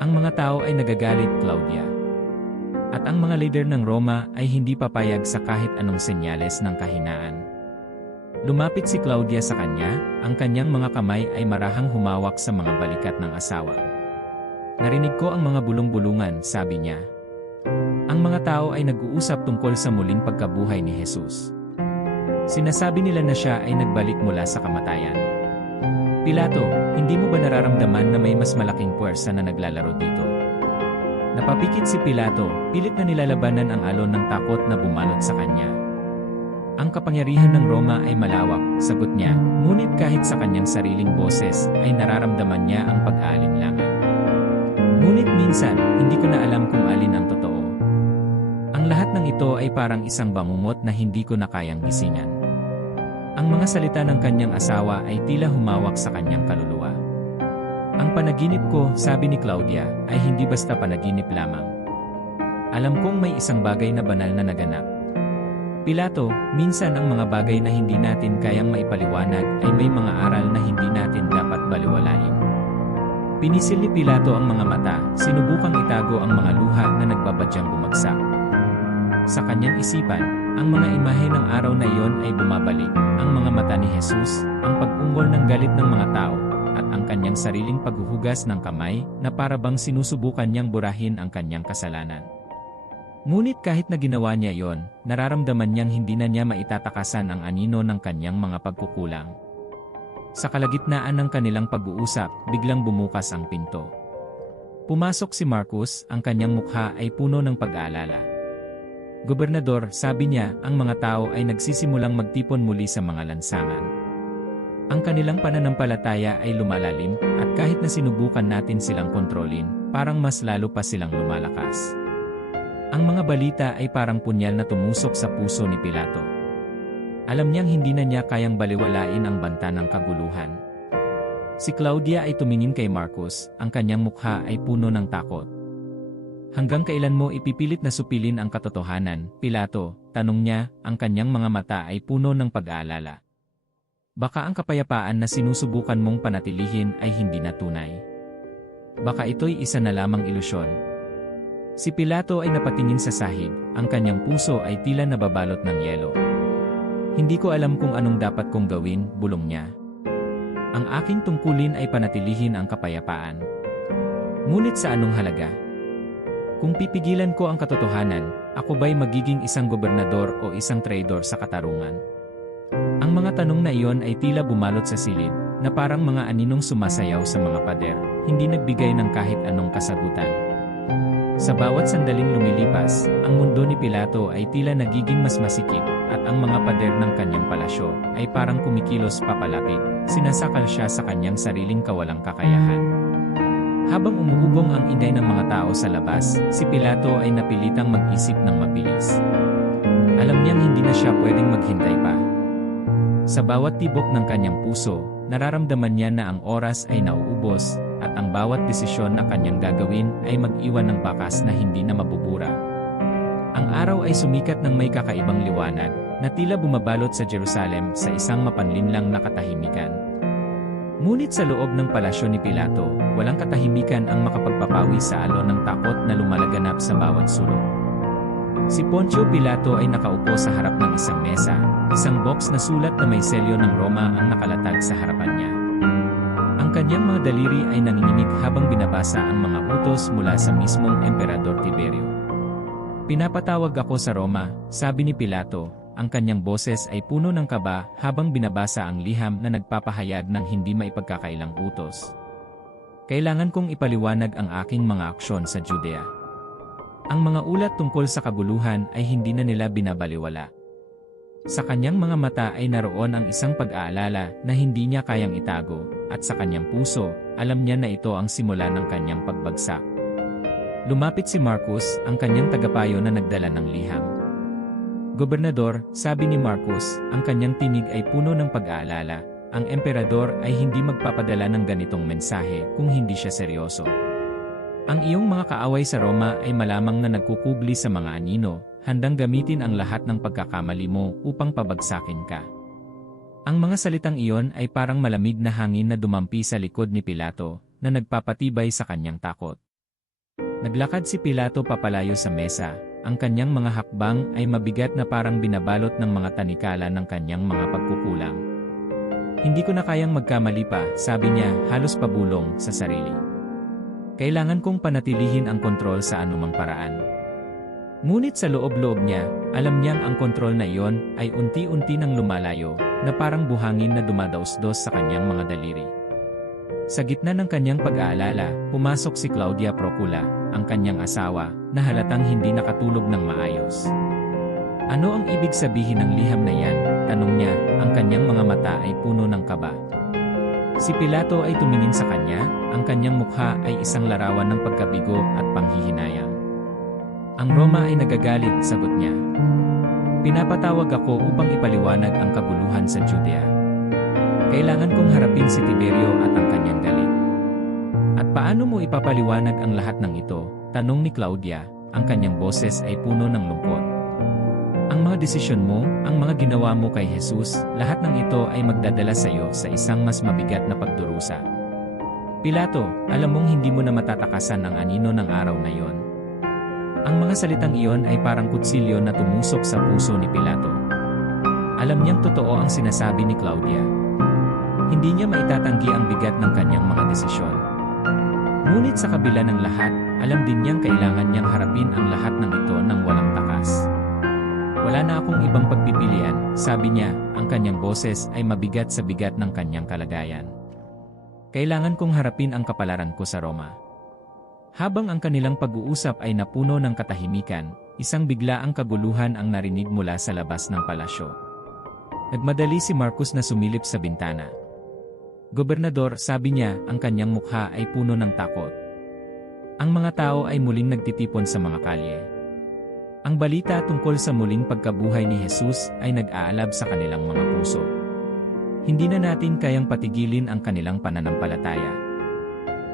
Ang mga tao ay nagagalit, Claudia. At ang mga leader ng Roma ay hindi papayag sa kahit anong senyales ng kahinaan. Lumapit si Claudia sa kanya, ang kanyang mga kamay ay marahang humawak sa mga balikat ng asawa. Narinig ko ang mga bulong-bulungan, sabi niya. Ang mga tao ay nag-uusap tungkol sa muling pagkabuhay ni Jesus. Sinasabi nila na siya ay nagbalik mula sa kamatayan. Pilato, hindi mo ba nararamdaman na may mas malaking puwersa na naglalaro dito? Napapikit si Pilato, pilit na nilalabanan ang alon ng takot na bumalot sa kanya. Ang kapangyarihan ng Roma ay malawak, sagot niya, ngunit kahit sa kanyang sariling boses ay nararamdaman niya ang pag-aalinlangan. Ngunit minsan, hindi ko na alam kung alin ang totoo. Ang lahat ng ito ay parang isang bangungot na hindi ko na kayang gisingan. Ang mga salita ng kanyang asawa ay tila humawak sa kanyang kaluluwa. Ang panaginip ko, sabi ni Claudia, ay hindi basta panaginip lamang. Alam kong may isang bagay na banal na naganap. Pilato, minsan ang mga bagay na hindi natin kayang maipaliwanag ay may mga aral na hindi natin dapat baliwalain. Pinisil ni Pilato ang mga mata, sinubukang itago ang mga luha na nagbabadyang bumagsak. Sa kanyang isipan, Ang mga imahe ng araw na iyon ay bumabalik, ang mga mata ni Jesus, ang pag-ungol ng galit ng mga tao, at ang kanyang sariling paghuhugas ng kamay na para bang sinusubukan niyang burahin ang kanyang kasalanan. Ngunit kahit na ginawa niya iyon, nararamdaman niyang hindi na niya maitatakasan ang anino ng kanyang mga pagkukulang. Sa kalagitnaan ng kanilang pag-uusap, biglang bumukas ang pinto. Pumasok si Marcus, ang kanyang mukha ay puno ng pag-aalala. Gobernador, sabi niya, ang mga tao ay nagsisimulang magtipon muli sa mga lansangan. Ang kanilang pananampalataya ay lumalalim, at kahit na sinubukan natin silang kontrolin, parang mas lalo pa silang lumalakas. Ang mga balita ay parang punyal na tumusok sa puso ni Pilato. Alam niyang hindi na niya kayang baliwalain ang banta ng kaguluhan. Si Claudia ay tumingin kay Marcus, ang kanyang mukha ay puno ng takot. Hanggang kailan mo ipipilit na supilin ang katotohanan, Pilato? Tanong niya, ang kanyang mga mata ay puno ng pag-aalala. Baka ang kapayapaan na sinusubukan mong panatilihin ay hindi na tunay. Baka ito'y isa na lamang ilusyon. Si Pilato ay napatingin sa sahig, ang kanyang puso ay tila nababalot ng yelo. Hindi ko alam kung anong dapat kong gawin, bulong niya. Ang aking tungkulin ay panatilihin ang kapayapaan. Ngunit sa anong halaga? Kung pipigilan ko ang katotohanan, ako ba'y magiging isang gobernador o isang traidor sa katarungan? Ang mga tanong na iyon ay tila bumalot sa silid, na parang mga aninong sumasayaw sa mga pader, hindi nagbigay ng kahit anong kasagutan. Sa bawat sandaling lumilipas, ang mundo ni Pilato ay tila nagiging mas masikip, at ang mga pader ng kanyang palasyo ay parang kumikilos papalapit, sinasakal siya sa kanyang sariling kawalang kakayahan. Habang umuugong ang ingay ng mga tao sa labas, si Pilato ay napilitang mag-isip ng mabilis. Alam niyang hindi na siya pwedeng maghintay pa. Sa bawat tibok ng kanyang puso, nararamdaman niya na ang oras ay nauubos, at ang bawat desisyon na kanyang gagawin ay mag-iwan ng bakas na hindi na mabubura. Ang araw ay sumikat ng may kakaibang liwanag, na tila bumabalot sa Jerusalem sa isang mapanlinlang na katahimikan. Ngunit sa loob ng palasyo ni Pilato, walang katahimikan ang makapagpapawi sa alon ng takot na lumalaganap sa bawat sulok. Si Poncio Pilato ay nakaupo sa harap ng isang mesa, isang box na sulat na may selyo ng Roma ang nakalatag sa harapan niya. Ang kanyang mga daliri ay nanginginig habang binabasa ang mga utos mula sa mismong Emperador Tiberio. Pinapatawag ako sa Roma, sabi ni Pilato, ang kanyang boses ay puno ng kaba habang binabasa ang liham na nagpapahayag ng hindi maipagkakailang utos. Kailangan kong ipaliwanag ang aking mga aksyon sa Judea. Ang mga ulat tungkol sa kaguluhan ay hindi na nila binabaliwala. Sa kanyang mga mata ay naroon ang isang pag-aalala na hindi niya kayang itago, at sa kanyang puso, alam niya na ito ang simula ng kanyang pagbagsak. Lumapit si Marcus, ang kanyang tagapayo na nagdala ng liham. Gobernador, sabi ni Marcus, ang kanyang tinig ay puno ng pag-aalala, ang emperador ay hindi magpapadala ng ganitong mensahe kung hindi siya seryoso. Ang iyong mga kaaway sa Roma ay malamang na nagkukubli sa mga anino, handang gamitin ang lahat ng pagkakamali mo upang pabagsakin ka. Ang mga salitang iyon ay parang malamig na hangin na dumampi sa likod ni Pilato, na nagpapatibay sa kanyang takot. Naglakad si Pilato papalayo sa mesa, ang kanyang mga hakbang ay mabigat na parang binabalot ng mga tanikala ng kanyang mga pagkukulang. Hindi ko na kayang magkamali pa, sabi niya, halos pabulong sa sarili. Kailangan kong panatilihin ang kontrol sa anumang paraan. Ngunit sa loob-loob niya, alam niyang ang kontrol na iyon ay unti-unti nang lumalayo, na parang buhangin na dumadaos-dos sa kanyang mga daliri. Sa gitna ng kanyang pag-aalala, pumasok si Claudia Procula, ang kanyang asawa, na halatang hindi nakatulog ng maayos. Ano ang ibig sabihin ng liham na yan? Tanong niya, ang kanyang mga mata ay puno ng kaba. Si Pilato ay tumingin sa kanya, ang kanyang mukha ay isang larawan ng pagkabigo at panghihinayang. Ang Roma ay nagagalit, sagot niya. Pinapatawag ako upang ipaliwanag ang kaguluhan sa Judea. Kailangan kong harapin si Tiberio at ang kanyang galit. At paano mo ipapaliwanag ang lahat ng ito? Tanong ni Claudia, ang kanyang boses ay puno ng lungkot. Ang mga desisyon mo, ang mga ginawa mo kay Jesus, lahat ng ito ay magdadala sa iyo sa isang mas mabigat na pagdurusa. Pilato, alam mong hindi mo na matatakasan ang anino ng araw na iyon. Ang mga salitang iyon ay parang kutsilyo na tumusok sa puso ni Pilato. Alam niyang totoo ang sinasabi ni Claudia. Hindi niya maitatanggi ang bigat ng kanyang mga desisyon. Ngunit sa kabila ng lahat, alam din niyang kailangan niyang harapin ang lahat ng ito ng walang takas. Wala na akong ibang pagpipilian, sabi niya, ang kanyang boses ay mabigat sa bigat ng kanyang kalagayan. Kailangan kong harapin ang kapalaran ko sa Roma. Habang ang kanilang pag-uusap ay napuno ng katahimikan, isang biglaang kaguluhan ang narinig mula sa labas ng palasyo. Nagmadali si Marcos na sumilip sa bintana. Gobernador, sabi niya, ang kanyang mukha ay puno ng takot. Ang mga tao ay muling nagtitipon sa mga kalye. Ang balita tungkol sa muling pagkabuhay ni Jesus ay nag-aalab sa kanilang mga puso. Hindi na natin kayang patigilin ang kanilang pananampalataya.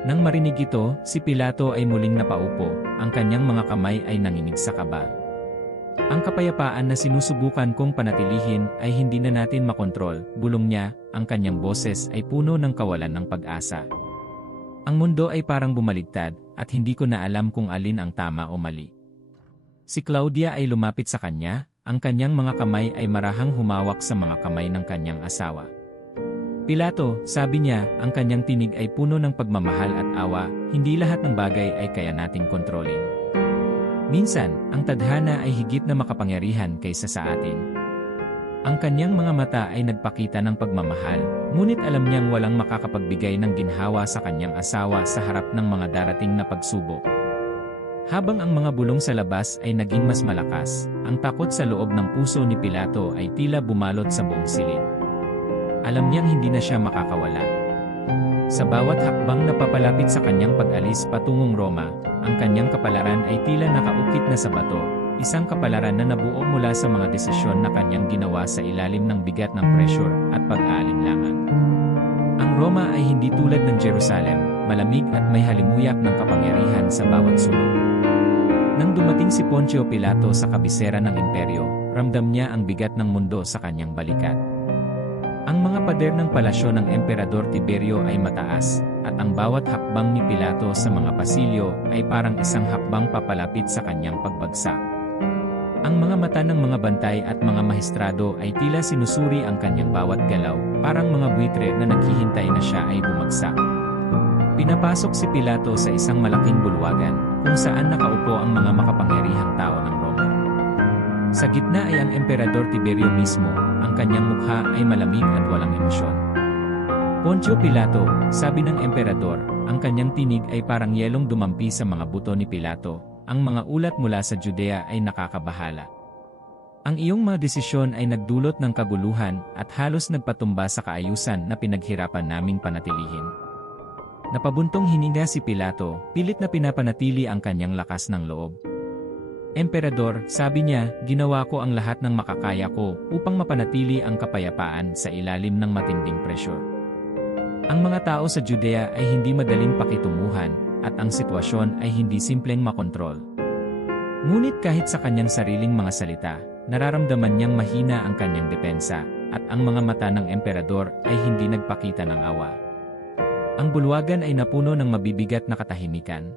Nang marinig ito, si Pilato ay muling napaupo, ang kanyang mga kamay ay nanginig sa kaba. Ang kapayapaan na sinusubukan kong panatilihin ay hindi na natin makontrol, bulong niya, ang kanyang boses ay puno ng kawalan ng pag-asa. Ang mundo ay parang bumaligtad, at hindi ko na alam kung alin ang tama o mali. Si Claudia ay lumapit sa kanya, ang kanyang mga kamay ay marahang humawak sa mga kamay ng kanyang asawa. Pilato, sabi niya, ang kanyang tinig ay puno ng pagmamahal at awa, hindi lahat ng bagay ay kaya nating kontrolin. Minsan, ang tadhana ay higit na makapangyarihan kaysa sa atin. Ang kanyang mga mata ay nagpakita ng pagmamahal, ngunit alam niyang walang makakapagbigay ng ginhawa sa kanyang asawa sa harap ng mga darating na pagsubok. Habang ang mga bulong sa labas ay naging mas malakas, ang takot sa loob ng puso ni Pilato ay tila bumalot sa buong silid. Alam niyang hindi na siya makakawala. Sa bawat hakbang na papalapit sa kanyang pag-alis patungong Roma, ang kanyang kapalaran ay tila nakaukit na sa bato, isang kapalaran na nabuo mula sa mga desisyon na kanyang ginawa sa ilalim ng bigat ng pressure at pag-aalinlangan. Ang Roma ay hindi tulad ng Jerusalem, malamig at may halimuyak ng kapangyarihan sa bawat sulok. Nang dumating si Poncio Pilato sa kabisera ng imperyo, ramdam niya ang bigat ng mundo sa kanyang balikat. Ang mga pader ng palasyo ng Emperador Tiberio ay mataas, at ang bawat hakbang ni Pilato sa mga pasilyo ay parang isang hakbang papalapit sa kanyang pagbagsak. Ang mga mata ng mga bantay at mga mahistrado ay tila sinusuri ang kanyang bawat galaw, parang mga buitre na naghihintay na siya ay bumagsak. Pinapasok si Pilato sa isang malaking bulwagan, kung saan nakaupo ang mga makapangyarihang tao ng Roma. Sa gitna ay ang Emperador Tiberio mismo, ang kanyang mukha ay malamig at walang emosyon. Poncio Pilato, sabi ng Emperador, ang kanyang tinig ay parang yelong dumampi sa mga buto ni Pilato, ang mga ulat mula sa Judea ay nakakabahala. Ang iyong mga desisyon ay nagdulot ng kaguluhan at halos nagpatumba sa kaayusan na pinaghirapan naming panatilihin. Napabuntong hininga si Pilato, pilit na pinapanatili ang kanyang lakas ng loob. Emperador, sabi niya, ginawa ko ang lahat ng makakaya ko upang mapanatili ang kapayapaan sa ilalim ng matinding pressure. Ang mga tao sa Judea ay hindi madaling pakitunguhan, at ang sitwasyon ay hindi simpleng makontrol. Ngunit kahit sa kanyang sariling mga salita, nararamdaman niyang mahina ang kanyang depensa, at ang mga mata ng emperador ay hindi nagpakita ng awa. Ang bulwagan ay napuno ng mabibigat na katahimikan.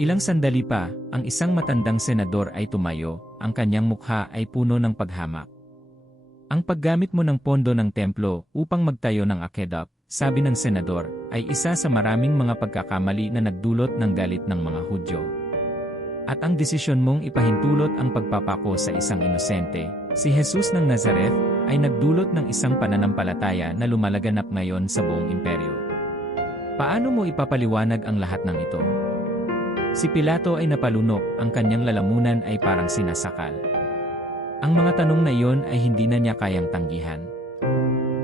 Ilang sandali pa, ang isang matandang senador ay tumayo, ang kanyang mukha ay puno ng paghamak. Ang paggamit mo ng pondo ng templo upang magtayo ng aqueduct, sabi ng senador, ay isa sa maraming mga pagkakamali na nagdulot ng galit ng mga Hudyo. At ang desisyon mong ipahintulot ang pagpapako sa isang inosente, si Jesus ng Nazareth, ay nagdulot ng isang pananampalataya na lumalaganap ngayon sa buong imperyo. Paano mo ipapaliwanag ang lahat ng ito? Si Pilato ay napalunok, ang kanyang lalamunan ay parang sinasakal. Ang mga tanong na iyon ay hindi na niya kayang tanggihan.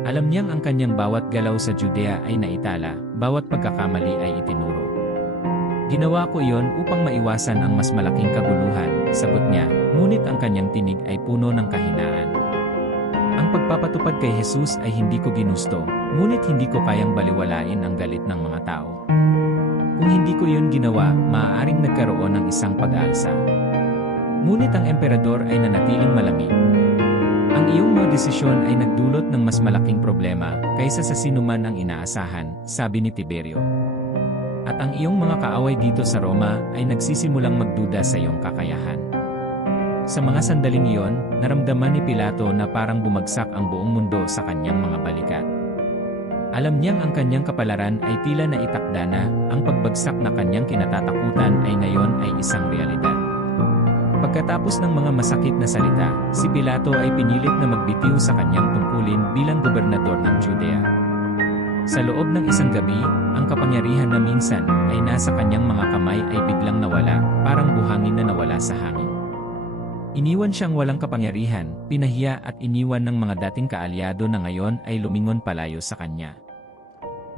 Alam niyang ang kanyang bawat galaw sa Judea ay naitala, bawat pagkakamali ay itinuro. Ginawa ko iyon upang maiwasan ang mas malaking kaguluhan, sagot niya, ngunit ang kanyang tinig ay puno ng kahinaan. Ang pagpapatupad kay Jesus ay hindi ko ginusto, ngunit hindi ko kayang baliwalain ang galit ng mga tao. Kung hindi ko iyon ginawa, maaaring nagkaroon ng isang pag-aalsa. Ngunit ang emperador ay nanatiling malamig. Ang iyong mga desisyon ay nagdulot ng mas malaking problema kaysa sa sinuman ang inaasahan, sabi ni Tiberio. At ang iyong mga kaaway dito sa Roma ay nagsisimulang magduda sa iyong kakayahan. Sa mga sandaling iyon, naramdaman ni Pilato na parang bumagsak ang buong mundo sa kanyang mga balikat. Alam niyang ang kanyang kapalaran ay tila naitakda na, ang pagbagsak na kanyang kinatatakutan ay ngayon ay isang realidad. Pagkatapos ng mga masakit na salita, si Pilato ay pinilit na magbitiw sa kanyang tungkulin bilang gobernador ng Judea. Sa loob ng isang gabi, ang kapangyarihan na minsan ay nasa kanyang mga kamay ay biglang nawala, parang buhangin na nawala sa hangin. Iniwan siyang walang kapangyarihan, pinahiya at iniwan ng mga dating kaalyado na ngayon ay lumingon palayo sa kanya.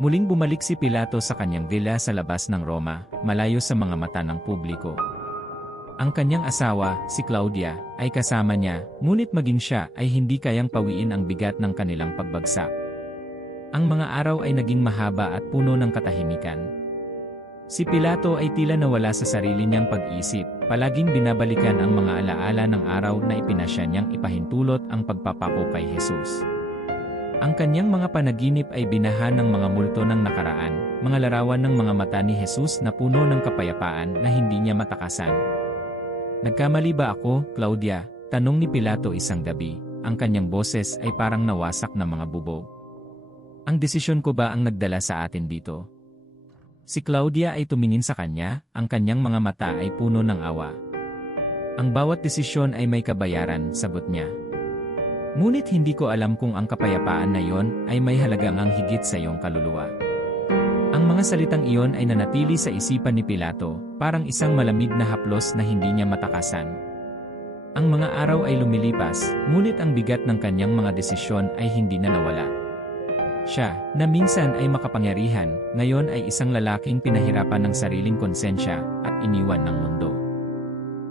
Muling bumalik si Pilato sa kanyang villa sa labas ng Roma, malayo sa mga mata ng publiko. Ang kanyang asawa, si Claudia, ay kasama niya, ngunit maging siya ay hindi kayang pawiin ang bigat ng kanilang pagbagsak. Ang mga araw ay naging mahaba at puno ng katahimikan. Si Pilato ay tila nawala sa sarili niyang pag-isip, palaging binabalikan ang mga alaala ng araw na ipinasya niyang ipahintulot ang pagpapako kay Jesus. Ang kanyang mga panaginip ay binahan ng mga multo ng nakaraan, mga larawan ng mga mata ni Jesus na puno ng kapayapaan na hindi niya matakasan. "Nagkamali ba ako, Claudia?" tanong ni Pilato isang gabi. Ang kanyang boses ay parang nawasak na mga bubog. "Ang desisyon ko ba ang nagdala sa atin dito?" Si Claudia ay tumingin sa kanya, ang kanyang mga mata ay puno ng awa. "Ang bawat desisyon ay may kabayaran," sagot niya. "Ngunit hindi ko alam kung ang kapayapaan na iyon ay may halagang ang higit sa iyong kaluluwa." Ang mga salitang iyon ay nanatili sa isipan ni Pilato, parang isang malamig na haplos na hindi niya matakasan. Ang mga araw ay lumilipas, ngunit ang bigat ng kanyang mga desisyon ay hindi na nawala. Siya, na minsan ay makapangyarihan, ngayon ay isang lalaking pinahirapan ng sariling konsensya at iniwan ng mundo.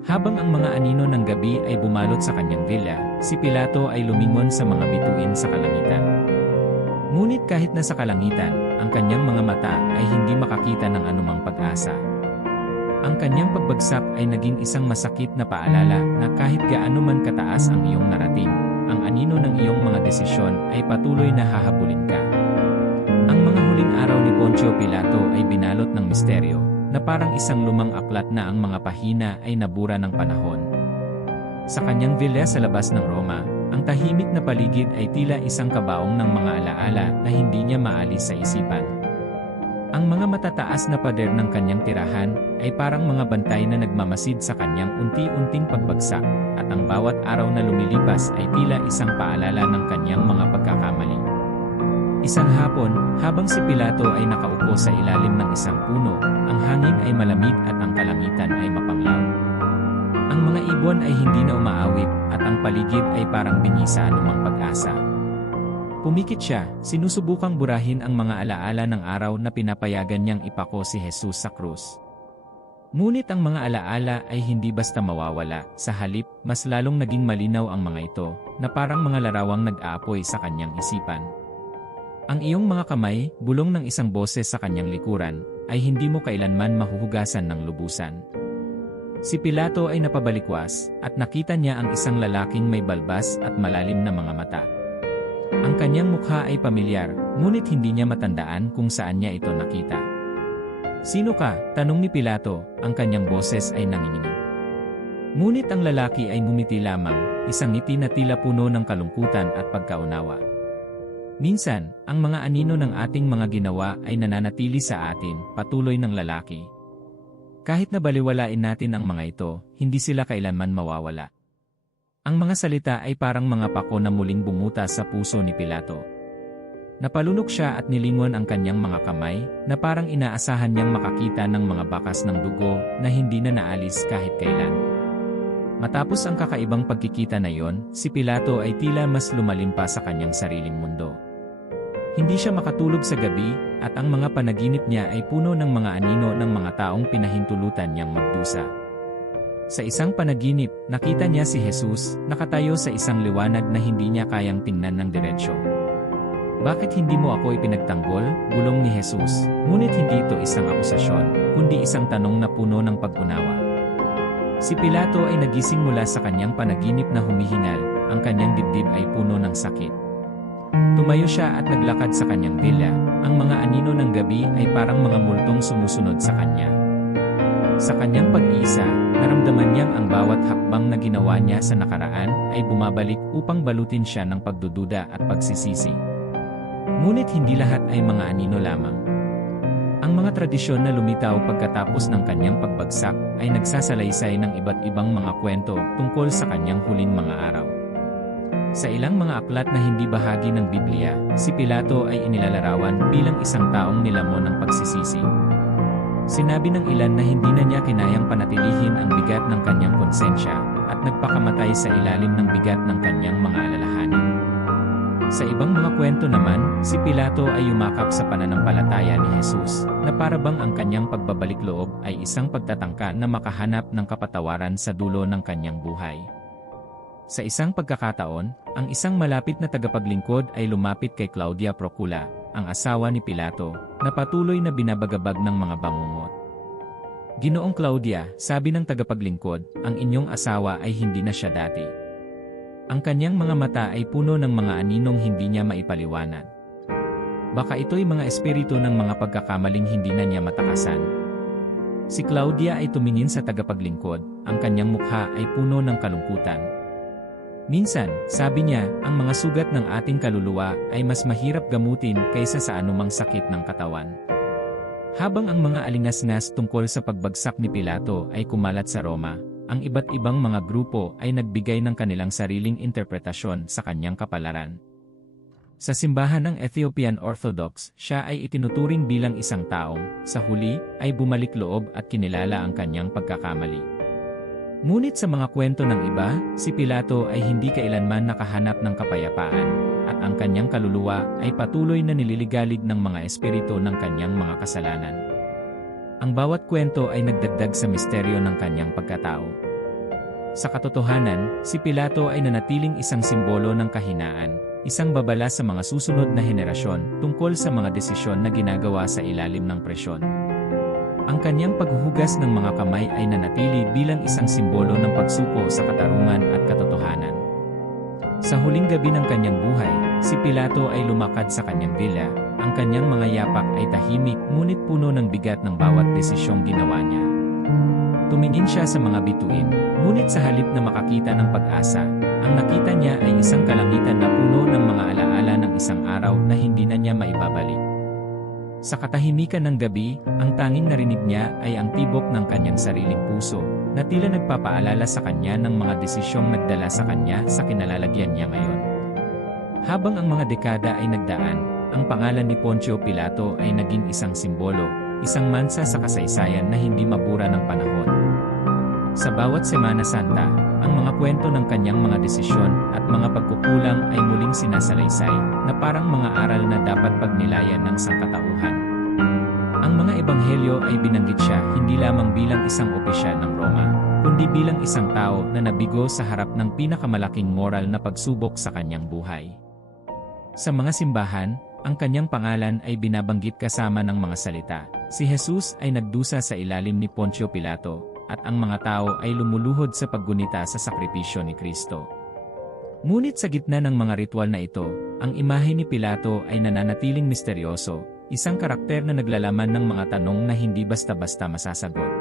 Habang ang mga anino ng gabi ay bumalot sa kanyang villa, si Pilato ay lumingon sa mga bituin sa kalangitan. Ngunit kahit nasa kalangitan, ang kanyang mga mata ay hindi makakita ng anumang pag-asa. Ang kanyang pagbagsak ay naging isang masakit na paalala na kahit gaano man kataas ang iyong narating, ang anino ng iyong mga desisyon ay patuloy na hahabulin ka. Ang mga huling araw ni Poncio Pilato ay binalot ng misteryo, na parang isang lumang aklat na ang mga pahina ay nabura ng panahon. Sa kanyang villa sa labas ng Roma, ang tahimik na paligid ay tila isang kabaong ng mga alaala na hindi niya maalis sa isipan. Ang mga matataas na pader ng kanyang tirahan ay parang mga bantay na nagmamasid sa kanyang unti-unting pagbagsak, at ang bawat araw na lumilipas ay tila isang paalala ng kanyang mga pagkakamali. Isang hapon, habang si Pilato ay nakaupo sa ilalim ng isang puno, ang hangin ay malamig at ang kalangitan ay mapanglaw. Ang mga ibon ay hindi na umaawit, at ang paligid ay parang bingi sa anumang pag-asa. Pumikit siya, sinusubukang burahin ang mga alaala ng araw na pinapayagan niyang ipako si Jesus sa krus. Ngunit ang mga alaala ay hindi basta mawawala, sa halip, mas lalong naging malinaw ang mga ito, na parang mga larawang nag-aapoy sa kanyang isipan. Ang iyong mga kamay, bulong ng isang boses sa kanyang likuran, ay hindi mo kailanman mahuhugasan ng lubusan. Si Pilato ay napabalikwas, at nakita niya ang isang lalaking may balbas at malalim na mga mata. Ang kanyang mukha ay pamilyar, ngunit hindi niya matandaan kung saan niya ito nakita. "Sino ka?" tanong ni Pilato, ang kanyang boses ay nanginginig. Ngunit ang lalaki ay ngumiti lamang, isang ngiti na tila puno ng kalungkutan at pagkaunawa. "Minsan, ang mga anino ng ating mga ginawa ay nananatili sa atin," patuloy ng lalaki. "Kahit na baliwalain natin ang mga ito, hindi sila kailanman mawawala." Ang mga salita ay parang mga pako na muling bumutas sa puso ni Pilato. Napalunok siya at nilingon ang kanyang mga kamay, na parang inaasahan niyang makakita ng mga bakas ng dugo na hindi na naalis kahit kailan. Matapos ang kakaibang pagkikita na iyon, si Pilato ay tila mas lumalim pa sa kanyang sariling mundo. Hindi siya makatulog sa gabi, at ang mga panaginip niya ay puno ng mga anino ng mga taong pinahintulutan niyang magdusa. Sa isang panaginip, nakita niya si Jesus, nakatayo sa isang liwanag na hindi niya kayang tingnan ng diretsyo. "Bakit hindi mo ako ipinagtanggol?" bulong ni Jesus, ngunit hindi ito isang akusasyon, kundi isang tanong na puno ng pag-unawa. Si Pilato ay nagising mula sa kanyang panaginip na humihingal, ang kanyang dibdib ay puno ng sakit. Tumayo siya at naglakad sa kanyang villa. Ang mga anino ng gabi ay parang mga multong sumusunod sa kanya. Sa kanyang pag-iisa, naramdaman niyang ang bawat hakbang na ginawa niya sa nakaraan ay bumabalik upang balutin siya ng pagdududa at pagsisisi. Ngunit hindi lahat ay mga anino lamang. Ang mga tradisyon na lumitaw pagkatapos ng kanyang pagbagsak ay nagsasalaysay ng iba't ibang mga kwento tungkol sa kanyang huling mga araw. Sa ilang mga aklat na hindi bahagi ng Biblia, si Pilato ay inilalarawan bilang isang taong nilamon ng pagsisisi. Sinabi ng ilan na hindi na niya kinayang panatilihin ang bigat ng kanyang konsensya at nagpakamatay sa ilalim ng bigat ng kanyang mga alalahanin. Sa ibang mga kwento naman, si Pilato ay yumakap sa pananampalataya ni Jesus, na parabang ang kanyang pagbabalik loob ay isang pagtatangka na makahanap ng kapatawaran sa dulo ng kanyang buhay. Sa isang pagkakataon, ang isang malapit na tagapaglingkod ay lumapit kay Claudia Procula, ang asawa ni Pilato, na patuloy na binabagabag ng mga bangungot. "Ginoong Claudia," sabi ng tagapaglingkod, "ang inyong asawa ay hindi na siya dati. Ang kanyang mga mata ay puno ng mga aninong hindi niya maipaliwanag. Baka ito'y mga espiritu ng mga pagkakamaling hindi na niya matakasan." Si Claudia ay tumingin sa tagapaglingkod, ang kanyang mukha ay puno ng kalungkutan. "Minsan," sabi niya, "ang mga sugat ng ating kaluluwa ay mas mahirap gamutin kaysa sa anumang sakit ng katawan." Habang ang mga alingasngas tungkol sa pagbagsak ni Pilato ay kumalat sa Roma, ang iba't ibang mga grupo ay nagbigay ng kanilang sariling interpretasyon sa kanyang kapalaran. Sa simbahan ng Ethiopian Orthodox, siya ay itinuturing bilang isang taong, sa huli, ay bumalik loob at kinilala ang kanyang pagkakamali. Ngunit sa mga kwento ng iba, si Pilato ay hindi kailanman nakahanap ng kapayapaan, at ang kanyang kaluluwa ay patuloy na nililigalig ng mga espiritu ng kanyang mga kasalanan. Ang bawat kwento ay nagdagdag sa misteryo ng kanyang pagkatao. Sa katotohanan, si Pilato ay nanatiling isang simbolo ng kahinaan, isang babala sa mga susunod na henerasyon tungkol sa mga desisyon na ginagawa sa ilalim ng presyon. Ang kanyang paghuhugas ng mga kamay ay nanatili bilang isang simbolo ng pagsuko sa katarungan at katotohanan. Sa huling gabi ng kanyang buhay, si Pilato ay lumakad sa kanyang villa. Ang kanyang mga yapak ay tahimik ngunit puno ng bigat ng bawat desisyong ginawa niya. Tumingin siya sa mga bituin, ngunit sa halip na makakita ng pag-asa, ang nakita niya ay isang kalangitan na puno ng mga alaala ng isang araw na hindi na niya maibabalik. Sa katahimikan ng gabi, ang tanging narinig niya ay ang tibok ng kanyang sariling puso, na tila nagpapaalala sa kanya ng mga desisyong nagdala sa kanya sa kinalalagyan niya ngayon. Habang ang mga dekada ay nagdaan, ang pangalan ni Poncio Pilato ay naging isang simbolo, isang mansa sa kasaysayan na hindi mabura ng panahon. Sa bawat Semana Santa, ang mga kwento ng kanyang mga desisyon at mga pagkukulang ay muling sinasalaysay, na parang mga aral na dapat pagnilayan ng sangkatauhan. Ang mga ebanghelyo ay binanggit siya hindi lamang bilang isang opisyal ng Roma, kundi bilang isang tao na nabigo sa harap ng pinakamalaking moral na pagsubok sa kanyang buhay. Sa mga simbahan, ang kanyang pangalan ay binabanggit kasama ng mga salita, "Si Jesus ay nagdusa sa ilalim ni Poncio Pilato," at ang mga tao ay lumuluhod sa paggunita sa sakripisyo ni Kristo. Ngunit sa gitna ng mga ritual na ito, ang imahe ni Pilato ay nananatiling misteryoso, isang karakter na naglalaman ng mga tanong na hindi basta-basta masasagot.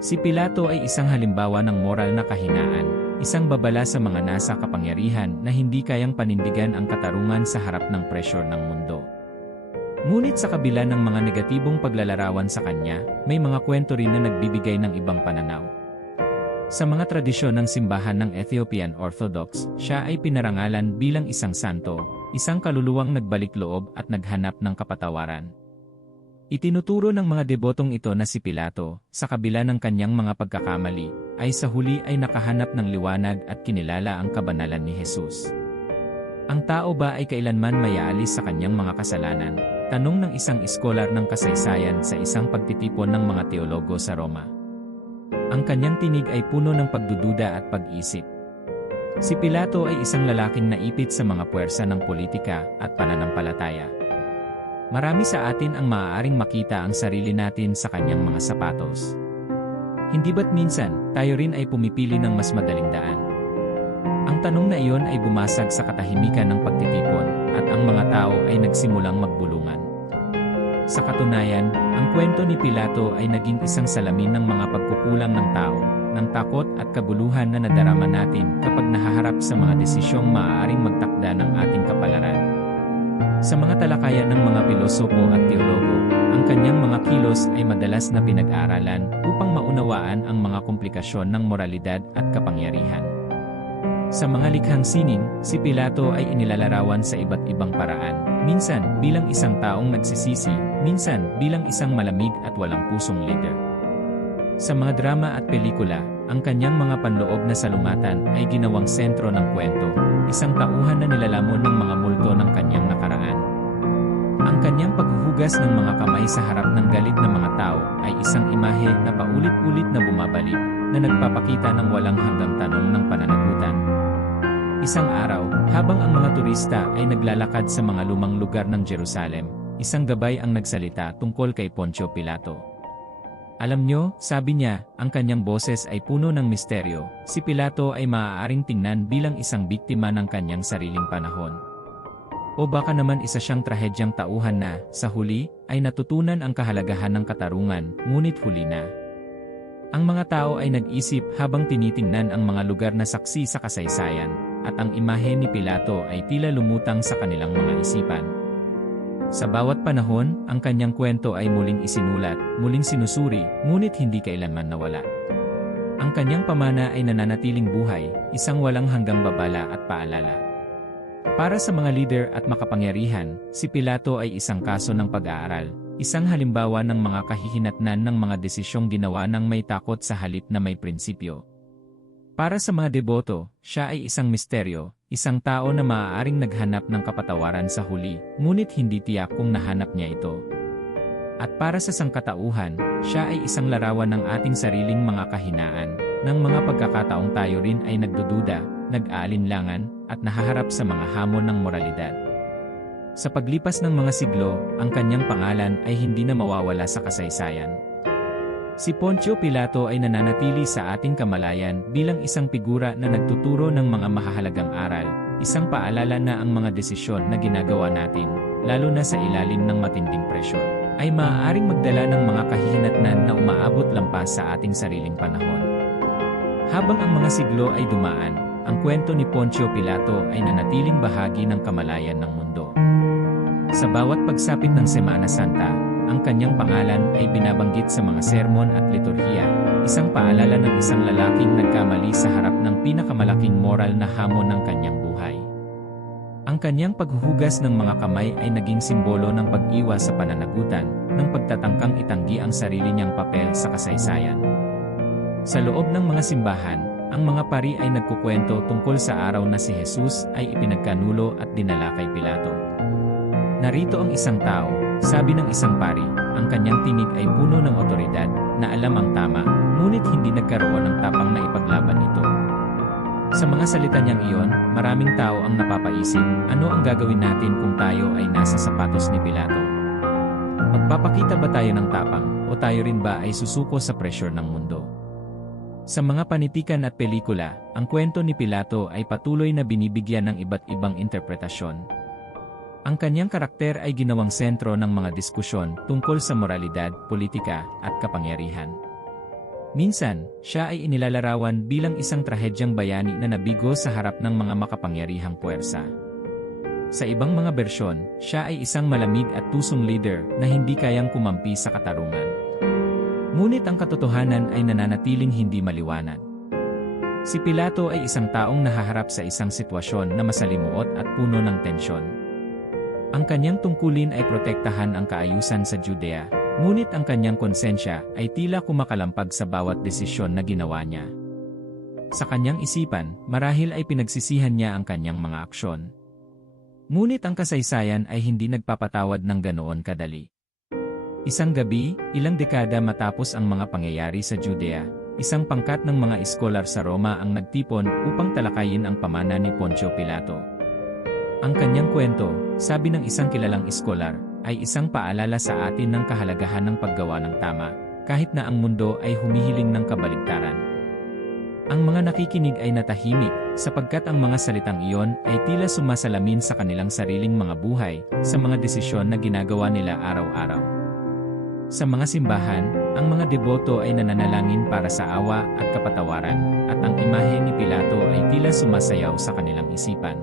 Si Pilato ay isang halimbawa ng moral na kahinaan, isang babala sa mga nasa kapangyarihan na hindi kayang panindigan ang katarungan sa harap ng pressure ng mundo. Ngunit sa kabila ng mga negatibong paglalarawan sa kanya, may mga kwento rin na nagbibigay ng ibang pananaw. Sa mga tradisyon ng simbahan ng Ethiopian Orthodox, siya ay pinarangalan bilang isang santo, isang kaluluwang nagbalik loob at naghanap ng kapatawaran. Itinuturo ng mga debotong ito na si Pilato, sa kabila ng kanyang mga pagkakamali, ay sa huli ay nakahanap ng liwanag at kinilala ang kabanalan ni Jesus. Ang tao ba ay kailanman mayaalis sa kanyang mga kasalanan? Tanong ng isang iskolar ng kasaysayan sa isang pagtitipon ng mga teologo sa Roma. Ang kanyang tinig ay puno ng pagdududa at pag-isip. Si Pilato ay isang lalaking naipit sa mga puwersa ng politika at pananampalataya. Marami sa atin ang maaaring makita ang sarili natin sa kanyang mga sapatos. Hindi ba't minsan, tayo rin ay pumipili ng mas madaling daan? Ang tanong na iyon ay bumasag sa katahimikan ng pagtitipon, at ang mga tao ay nagsimulang magbulungan. Sa katunayan, ang kwento ni Pilato ay naging isang salamin ng mga pagkukulang ng tao, ng takot at kabuluhan na nadarama natin kapag nahaharap sa mga desisyong maaaring magtakda ng ating kapalaran. Sa mga talakayan ng mga pilosopo at teologo, ang kanyang mga kilos ay madalas na pinag-aaralan upang maunawaan ang mga komplikasyon ng moralidad at kapangyarihan. Sa mga likhang sining, si Pilato ay inilalarawan sa iba't ibang paraan, minsan bilang isang taong nagsisisi, minsan bilang isang malamig at walang pusong leader. Sa mga drama at pelikula, ang kanyang mga panloob na salungatan ay ginawang sentro ng kwento, isang tauhan na nilalamon ng mga multo ng kanyang nakaraan. Ang kanyang paghuhugas ng mga kamay sa harap ng galit ng mga tao ay isang imahe na paulit-ulit na bumabalik, na nagpapakita ng walang hanggang tanong ng pananagutan. Isang araw, habang ang mga turista ay naglalakad sa mga lumang lugar ng Jerusalem, isang gabay ang nagsalita tungkol kay Poncio Pilato. Alam nyo, sabi niya, ang kanyang boses ay puno ng misteryo. Si Pilato ay maaaring tingnan bilang isang biktima ng kanyang sariling panahon. O baka naman isa siyang trahedyang tauhan na, sa huli, ay natutunan ang kahalagahan ng katarungan, ngunit huli na. Ang mga tao ay nag-isip habang tinitingnan ang mga lugar na saksi sa kasaysayan, at ang imahe ni Pilato ay tila lumutang sa kanilang mga isipan. Sa bawat panahon, ang kanyang kwento ay muling isinulat, muling sinusuri, ngunit hindi kailanman nawala. Ang kanyang pamana ay nananatiling buhay, isang walang hanggang babala at paalala. Para sa mga leader at makapangyarihan, si Pilato ay isang kaso ng pag-aaral, isang halimbawa ng mga kahihinatnan ng mga desisyong ginawa ng may takot sa halip na may prinsipyo. Para sa mga deboto, siya ay isang misteryo, isang tao na maaaring naghanap ng kapatawaran sa huli, ngunit hindi tiyak kung nahanap niya ito. At para sa sangkatauhan, siya ay isang larawan ng ating sariling mga kahinaan, ng mga pagkakataong tayo rin ay nagdududa, nag-aalinlangan, at nahaharap sa mga hamon ng moralidad. Sa paglipas ng mga siglo, ang kanyang pangalan ay hindi na mawawala sa kasaysayan. Si Poncio Pilato ay nananatili sa ating kamalayan bilang isang figura na nagtuturo ng mga mahahalagang aral, isang paalala na ang mga desisyon na ginagawa natin, lalo na sa ilalim ng matinding presyon, ay maaaring magdala ng mga kahihinatnan na umaabot lampas sa ating sariling panahon. Habang ang mga siglo ay dumaan, ang kwento ni Poncio Pilato ay nanatiling bahagi ng kamalayan ng mundo. Sa bawat pagsapit ng Semana Santa, ang kanyang pangalan ay binabanggit sa mga sermon at liturhiya, isang paalala ng isang lalaking nagkamali sa harap ng pinakamalaking moral na hamon ng kanyang buhay. Ang kanyang paghuhugas ng mga kamay ay naging simbolo ng pag-iwas sa pananagutan, ng pagtatangkang itanggi ang sarili niyang papel sa kasaysayan. Sa loob ng mga simbahan, ang mga pari ay nagkukwento tungkol sa araw na si Jesus ay ipinagkanulo at dinala kay Pilato. Narito ang isang tao, sabi ng isang pari, ang kanyang tinig ay puno ng otoridad, na alam ang tama, ngunit hindi nagkaroon ng tapang na ipaglaban ito. Sa mga salita niyang iyon, maraming tao ang napapaisip, ano ang gagawin natin kung tayo ay nasa sapatos ni Pilato? Magpapakita ba tayo ng tapang, o tayo rin ba ay susuko sa pressure ng mundo? Sa mga panitikan at pelikula, ang kwento ni Pilato ay patuloy na binibigyan ng iba't ibang interpretasyon. Ang kanyang karakter ay ginawang sentro ng mga diskusyon tungkol sa moralidad, politika, at kapangyarihan. Minsan, siya ay inilalarawan bilang isang trahedyang bayani na nabigo sa harap ng mga makapangyarihang puwersa. Sa ibang mga bersyon, siya ay isang malamig at tusong leader na hindi kayang kumampi sa katarungan. Ngunit ang katotohanan ay nananatiling hindi maliwanag. Si Pilato ay isang taong nahaharap sa isang sitwasyon na masalimuot at puno ng tensyon. Ang kanyang tungkulin ay protektahan ang kaayusan sa Judea, ngunit ang kanyang konsensya ay tila kumakalampag sa bawat desisyon na ginawa niya. Sa kanyang isipan, marahil ay pinagsisihan niya ang kanyang mga aksyon. Ngunit ang kasaysayan ay hindi nagpapatawad ng ganoon kadali. Isang gabi, ilang dekada matapos ang mga pangyayari sa Judea, isang pangkat ng mga iskolar sa Roma ang nagtipon upang talakayin ang pamana ni Poncio Pilato. Ang kanyang kwento, sabi ng isang kilalang iskolar, ay isang paalala sa atin ng kahalagahan ng paggawa ng tama, kahit na ang mundo ay humihiling ng kabaligtaran. Ang mga nakikinig ay natahimik, sapagkat ang mga salitang iyon ay tila sumasalamin sa kanilang sariling mga buhay, sa mga desisyon na ginagawa nila araw-araw. Sa mga simbahan, ang mga deboto ay nananalangin para sa awa at kapatawaran, at ang imahe ni Pilato ay tila sumasayaw sa kanilang isipan.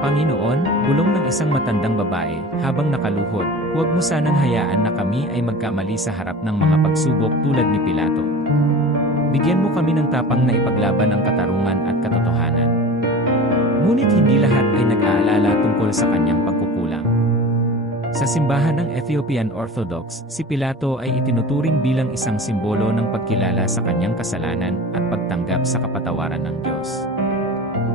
Panginoon, bulong ng isang matandang babae, habang nakaluhod, huwag mo sanang hayaan na kami ay magkamali sa harap ng mga pagsubok tulad ni Pilato. Bigyan mo kami ng tapang na ipaglaban ang katarungan at katotohanan. Ngunit hindi lahat ay nag-aalala tungkol sa kanyang pagkukulang. Sa simbahan ng Ethiopian Orthodox, si Pilato ay itinuturing bilang isang simbolo ng pagkilala sa kanyang kasalanan at pagtanggap sa kapatawaran ng Diyos.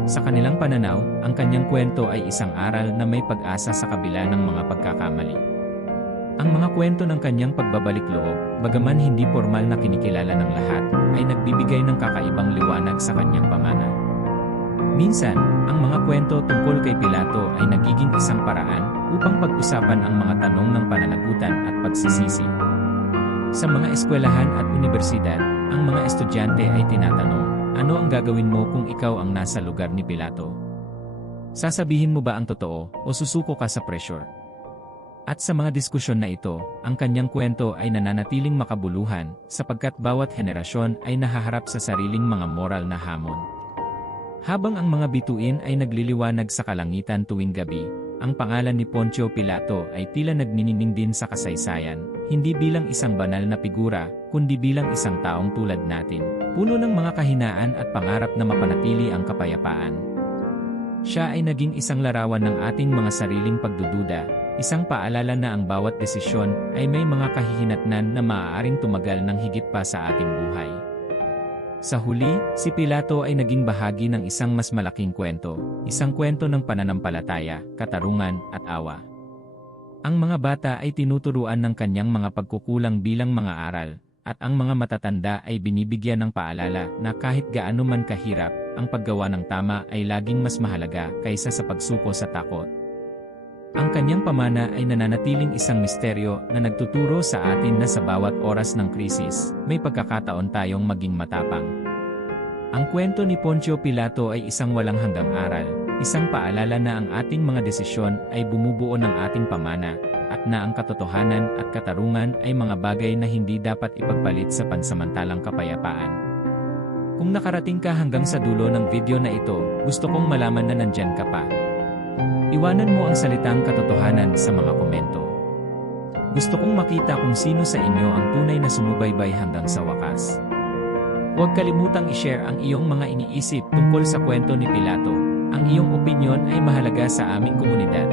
Sa kanilang pananaw, ang kanyang kwento ay isang aral na may pag-asa sa kabila ng mga pagkakamali. Ang mga kwento ng kanyang pagbabalik loob, bagaman hindi formal na kinikilala ng lahat, ay nagbibigay ng kakaibang liwanag sa kanyang pamana. Minsan, ang mga kwento tungkol kay Pilato ay nagiging isang paraan upang pag-usapan ang mga tanong ng pananagutan at pagsisisi. Sa mga eskwelahan at unibersidad, ang mga estudyante ay tinatanong, ano ang gagawin mo kung ikaw ang nasa lugar ni Pilato? Sasabihin mo ba ang totoo o susuko ka sa pressure? At sa mga diskusyon na ito, ang kanyang kwento ay nananatiling makabuluhan sapagkat bawat henerasyon ay nahaharap sa sariling mga moral na hamon. Habang ang mga bituin ay nagliliwanag sa kalangitan tuwing gabi, ang pangalan ni Poncio Pilato ay tila nagniningning din sa kasaysayan, hindi bilang isang banal na figura, kundi bilang isang taong tulad natin, puno ng mga kahinaan at pangarap na mapanatili ang kapayapaan. Siya ay naging isang larawan ng ating mga sariling pagdududa, isang paalala na ang bawat desisyon ay may mga kahihinatnan na maaaring tumagal ng higit pa sa ating buhay. Sa huli, si Pilato ay naging bahagi ng isang mas malaking kwento, isang kwento ng pananampalataya, katarungan, at awa. Ang mga bata ay tinuturuan ng kanyang mga pagkukulang bilang mga aral, at ang mga matatanda ay binibigyan ng paalala na kahit gaano man kahirap, ang paggawa ng tama ay laging mas mahalaga kaysa sa pagsuko sa takot. Ang kanyang pamana ay nananatiling isang misteryo na nagtuturo sa atin na sa bawat oras ng krisis, may pagkakataon tayong maging matapang. Ang kwento ni Poncio Pilato ay isang walang hanggang aral, isang paalala na ang ating mga desisyon ay bumubuo ng ating pamana, at na ang katotohanan at katarungan ay mga bagay na hindi dapat ipagpalit sa pansamantalang kapayapaan. Kung nakarating ka hanggang sa dulo ng video na ito, gusto kong malaman na nandyan ka pa. Iwanan mo ang salitang katotohanan sa mga komento. Gusto kong makita kung sino sa inyo ang tunay na sumubaybay hanggang sa wakas. Huwag kalimutang i-share ang iyong mga iniisip tungkol sa kwento ni Pilato. Ang iyong opinyon ay mahalaga sa aming komunidad.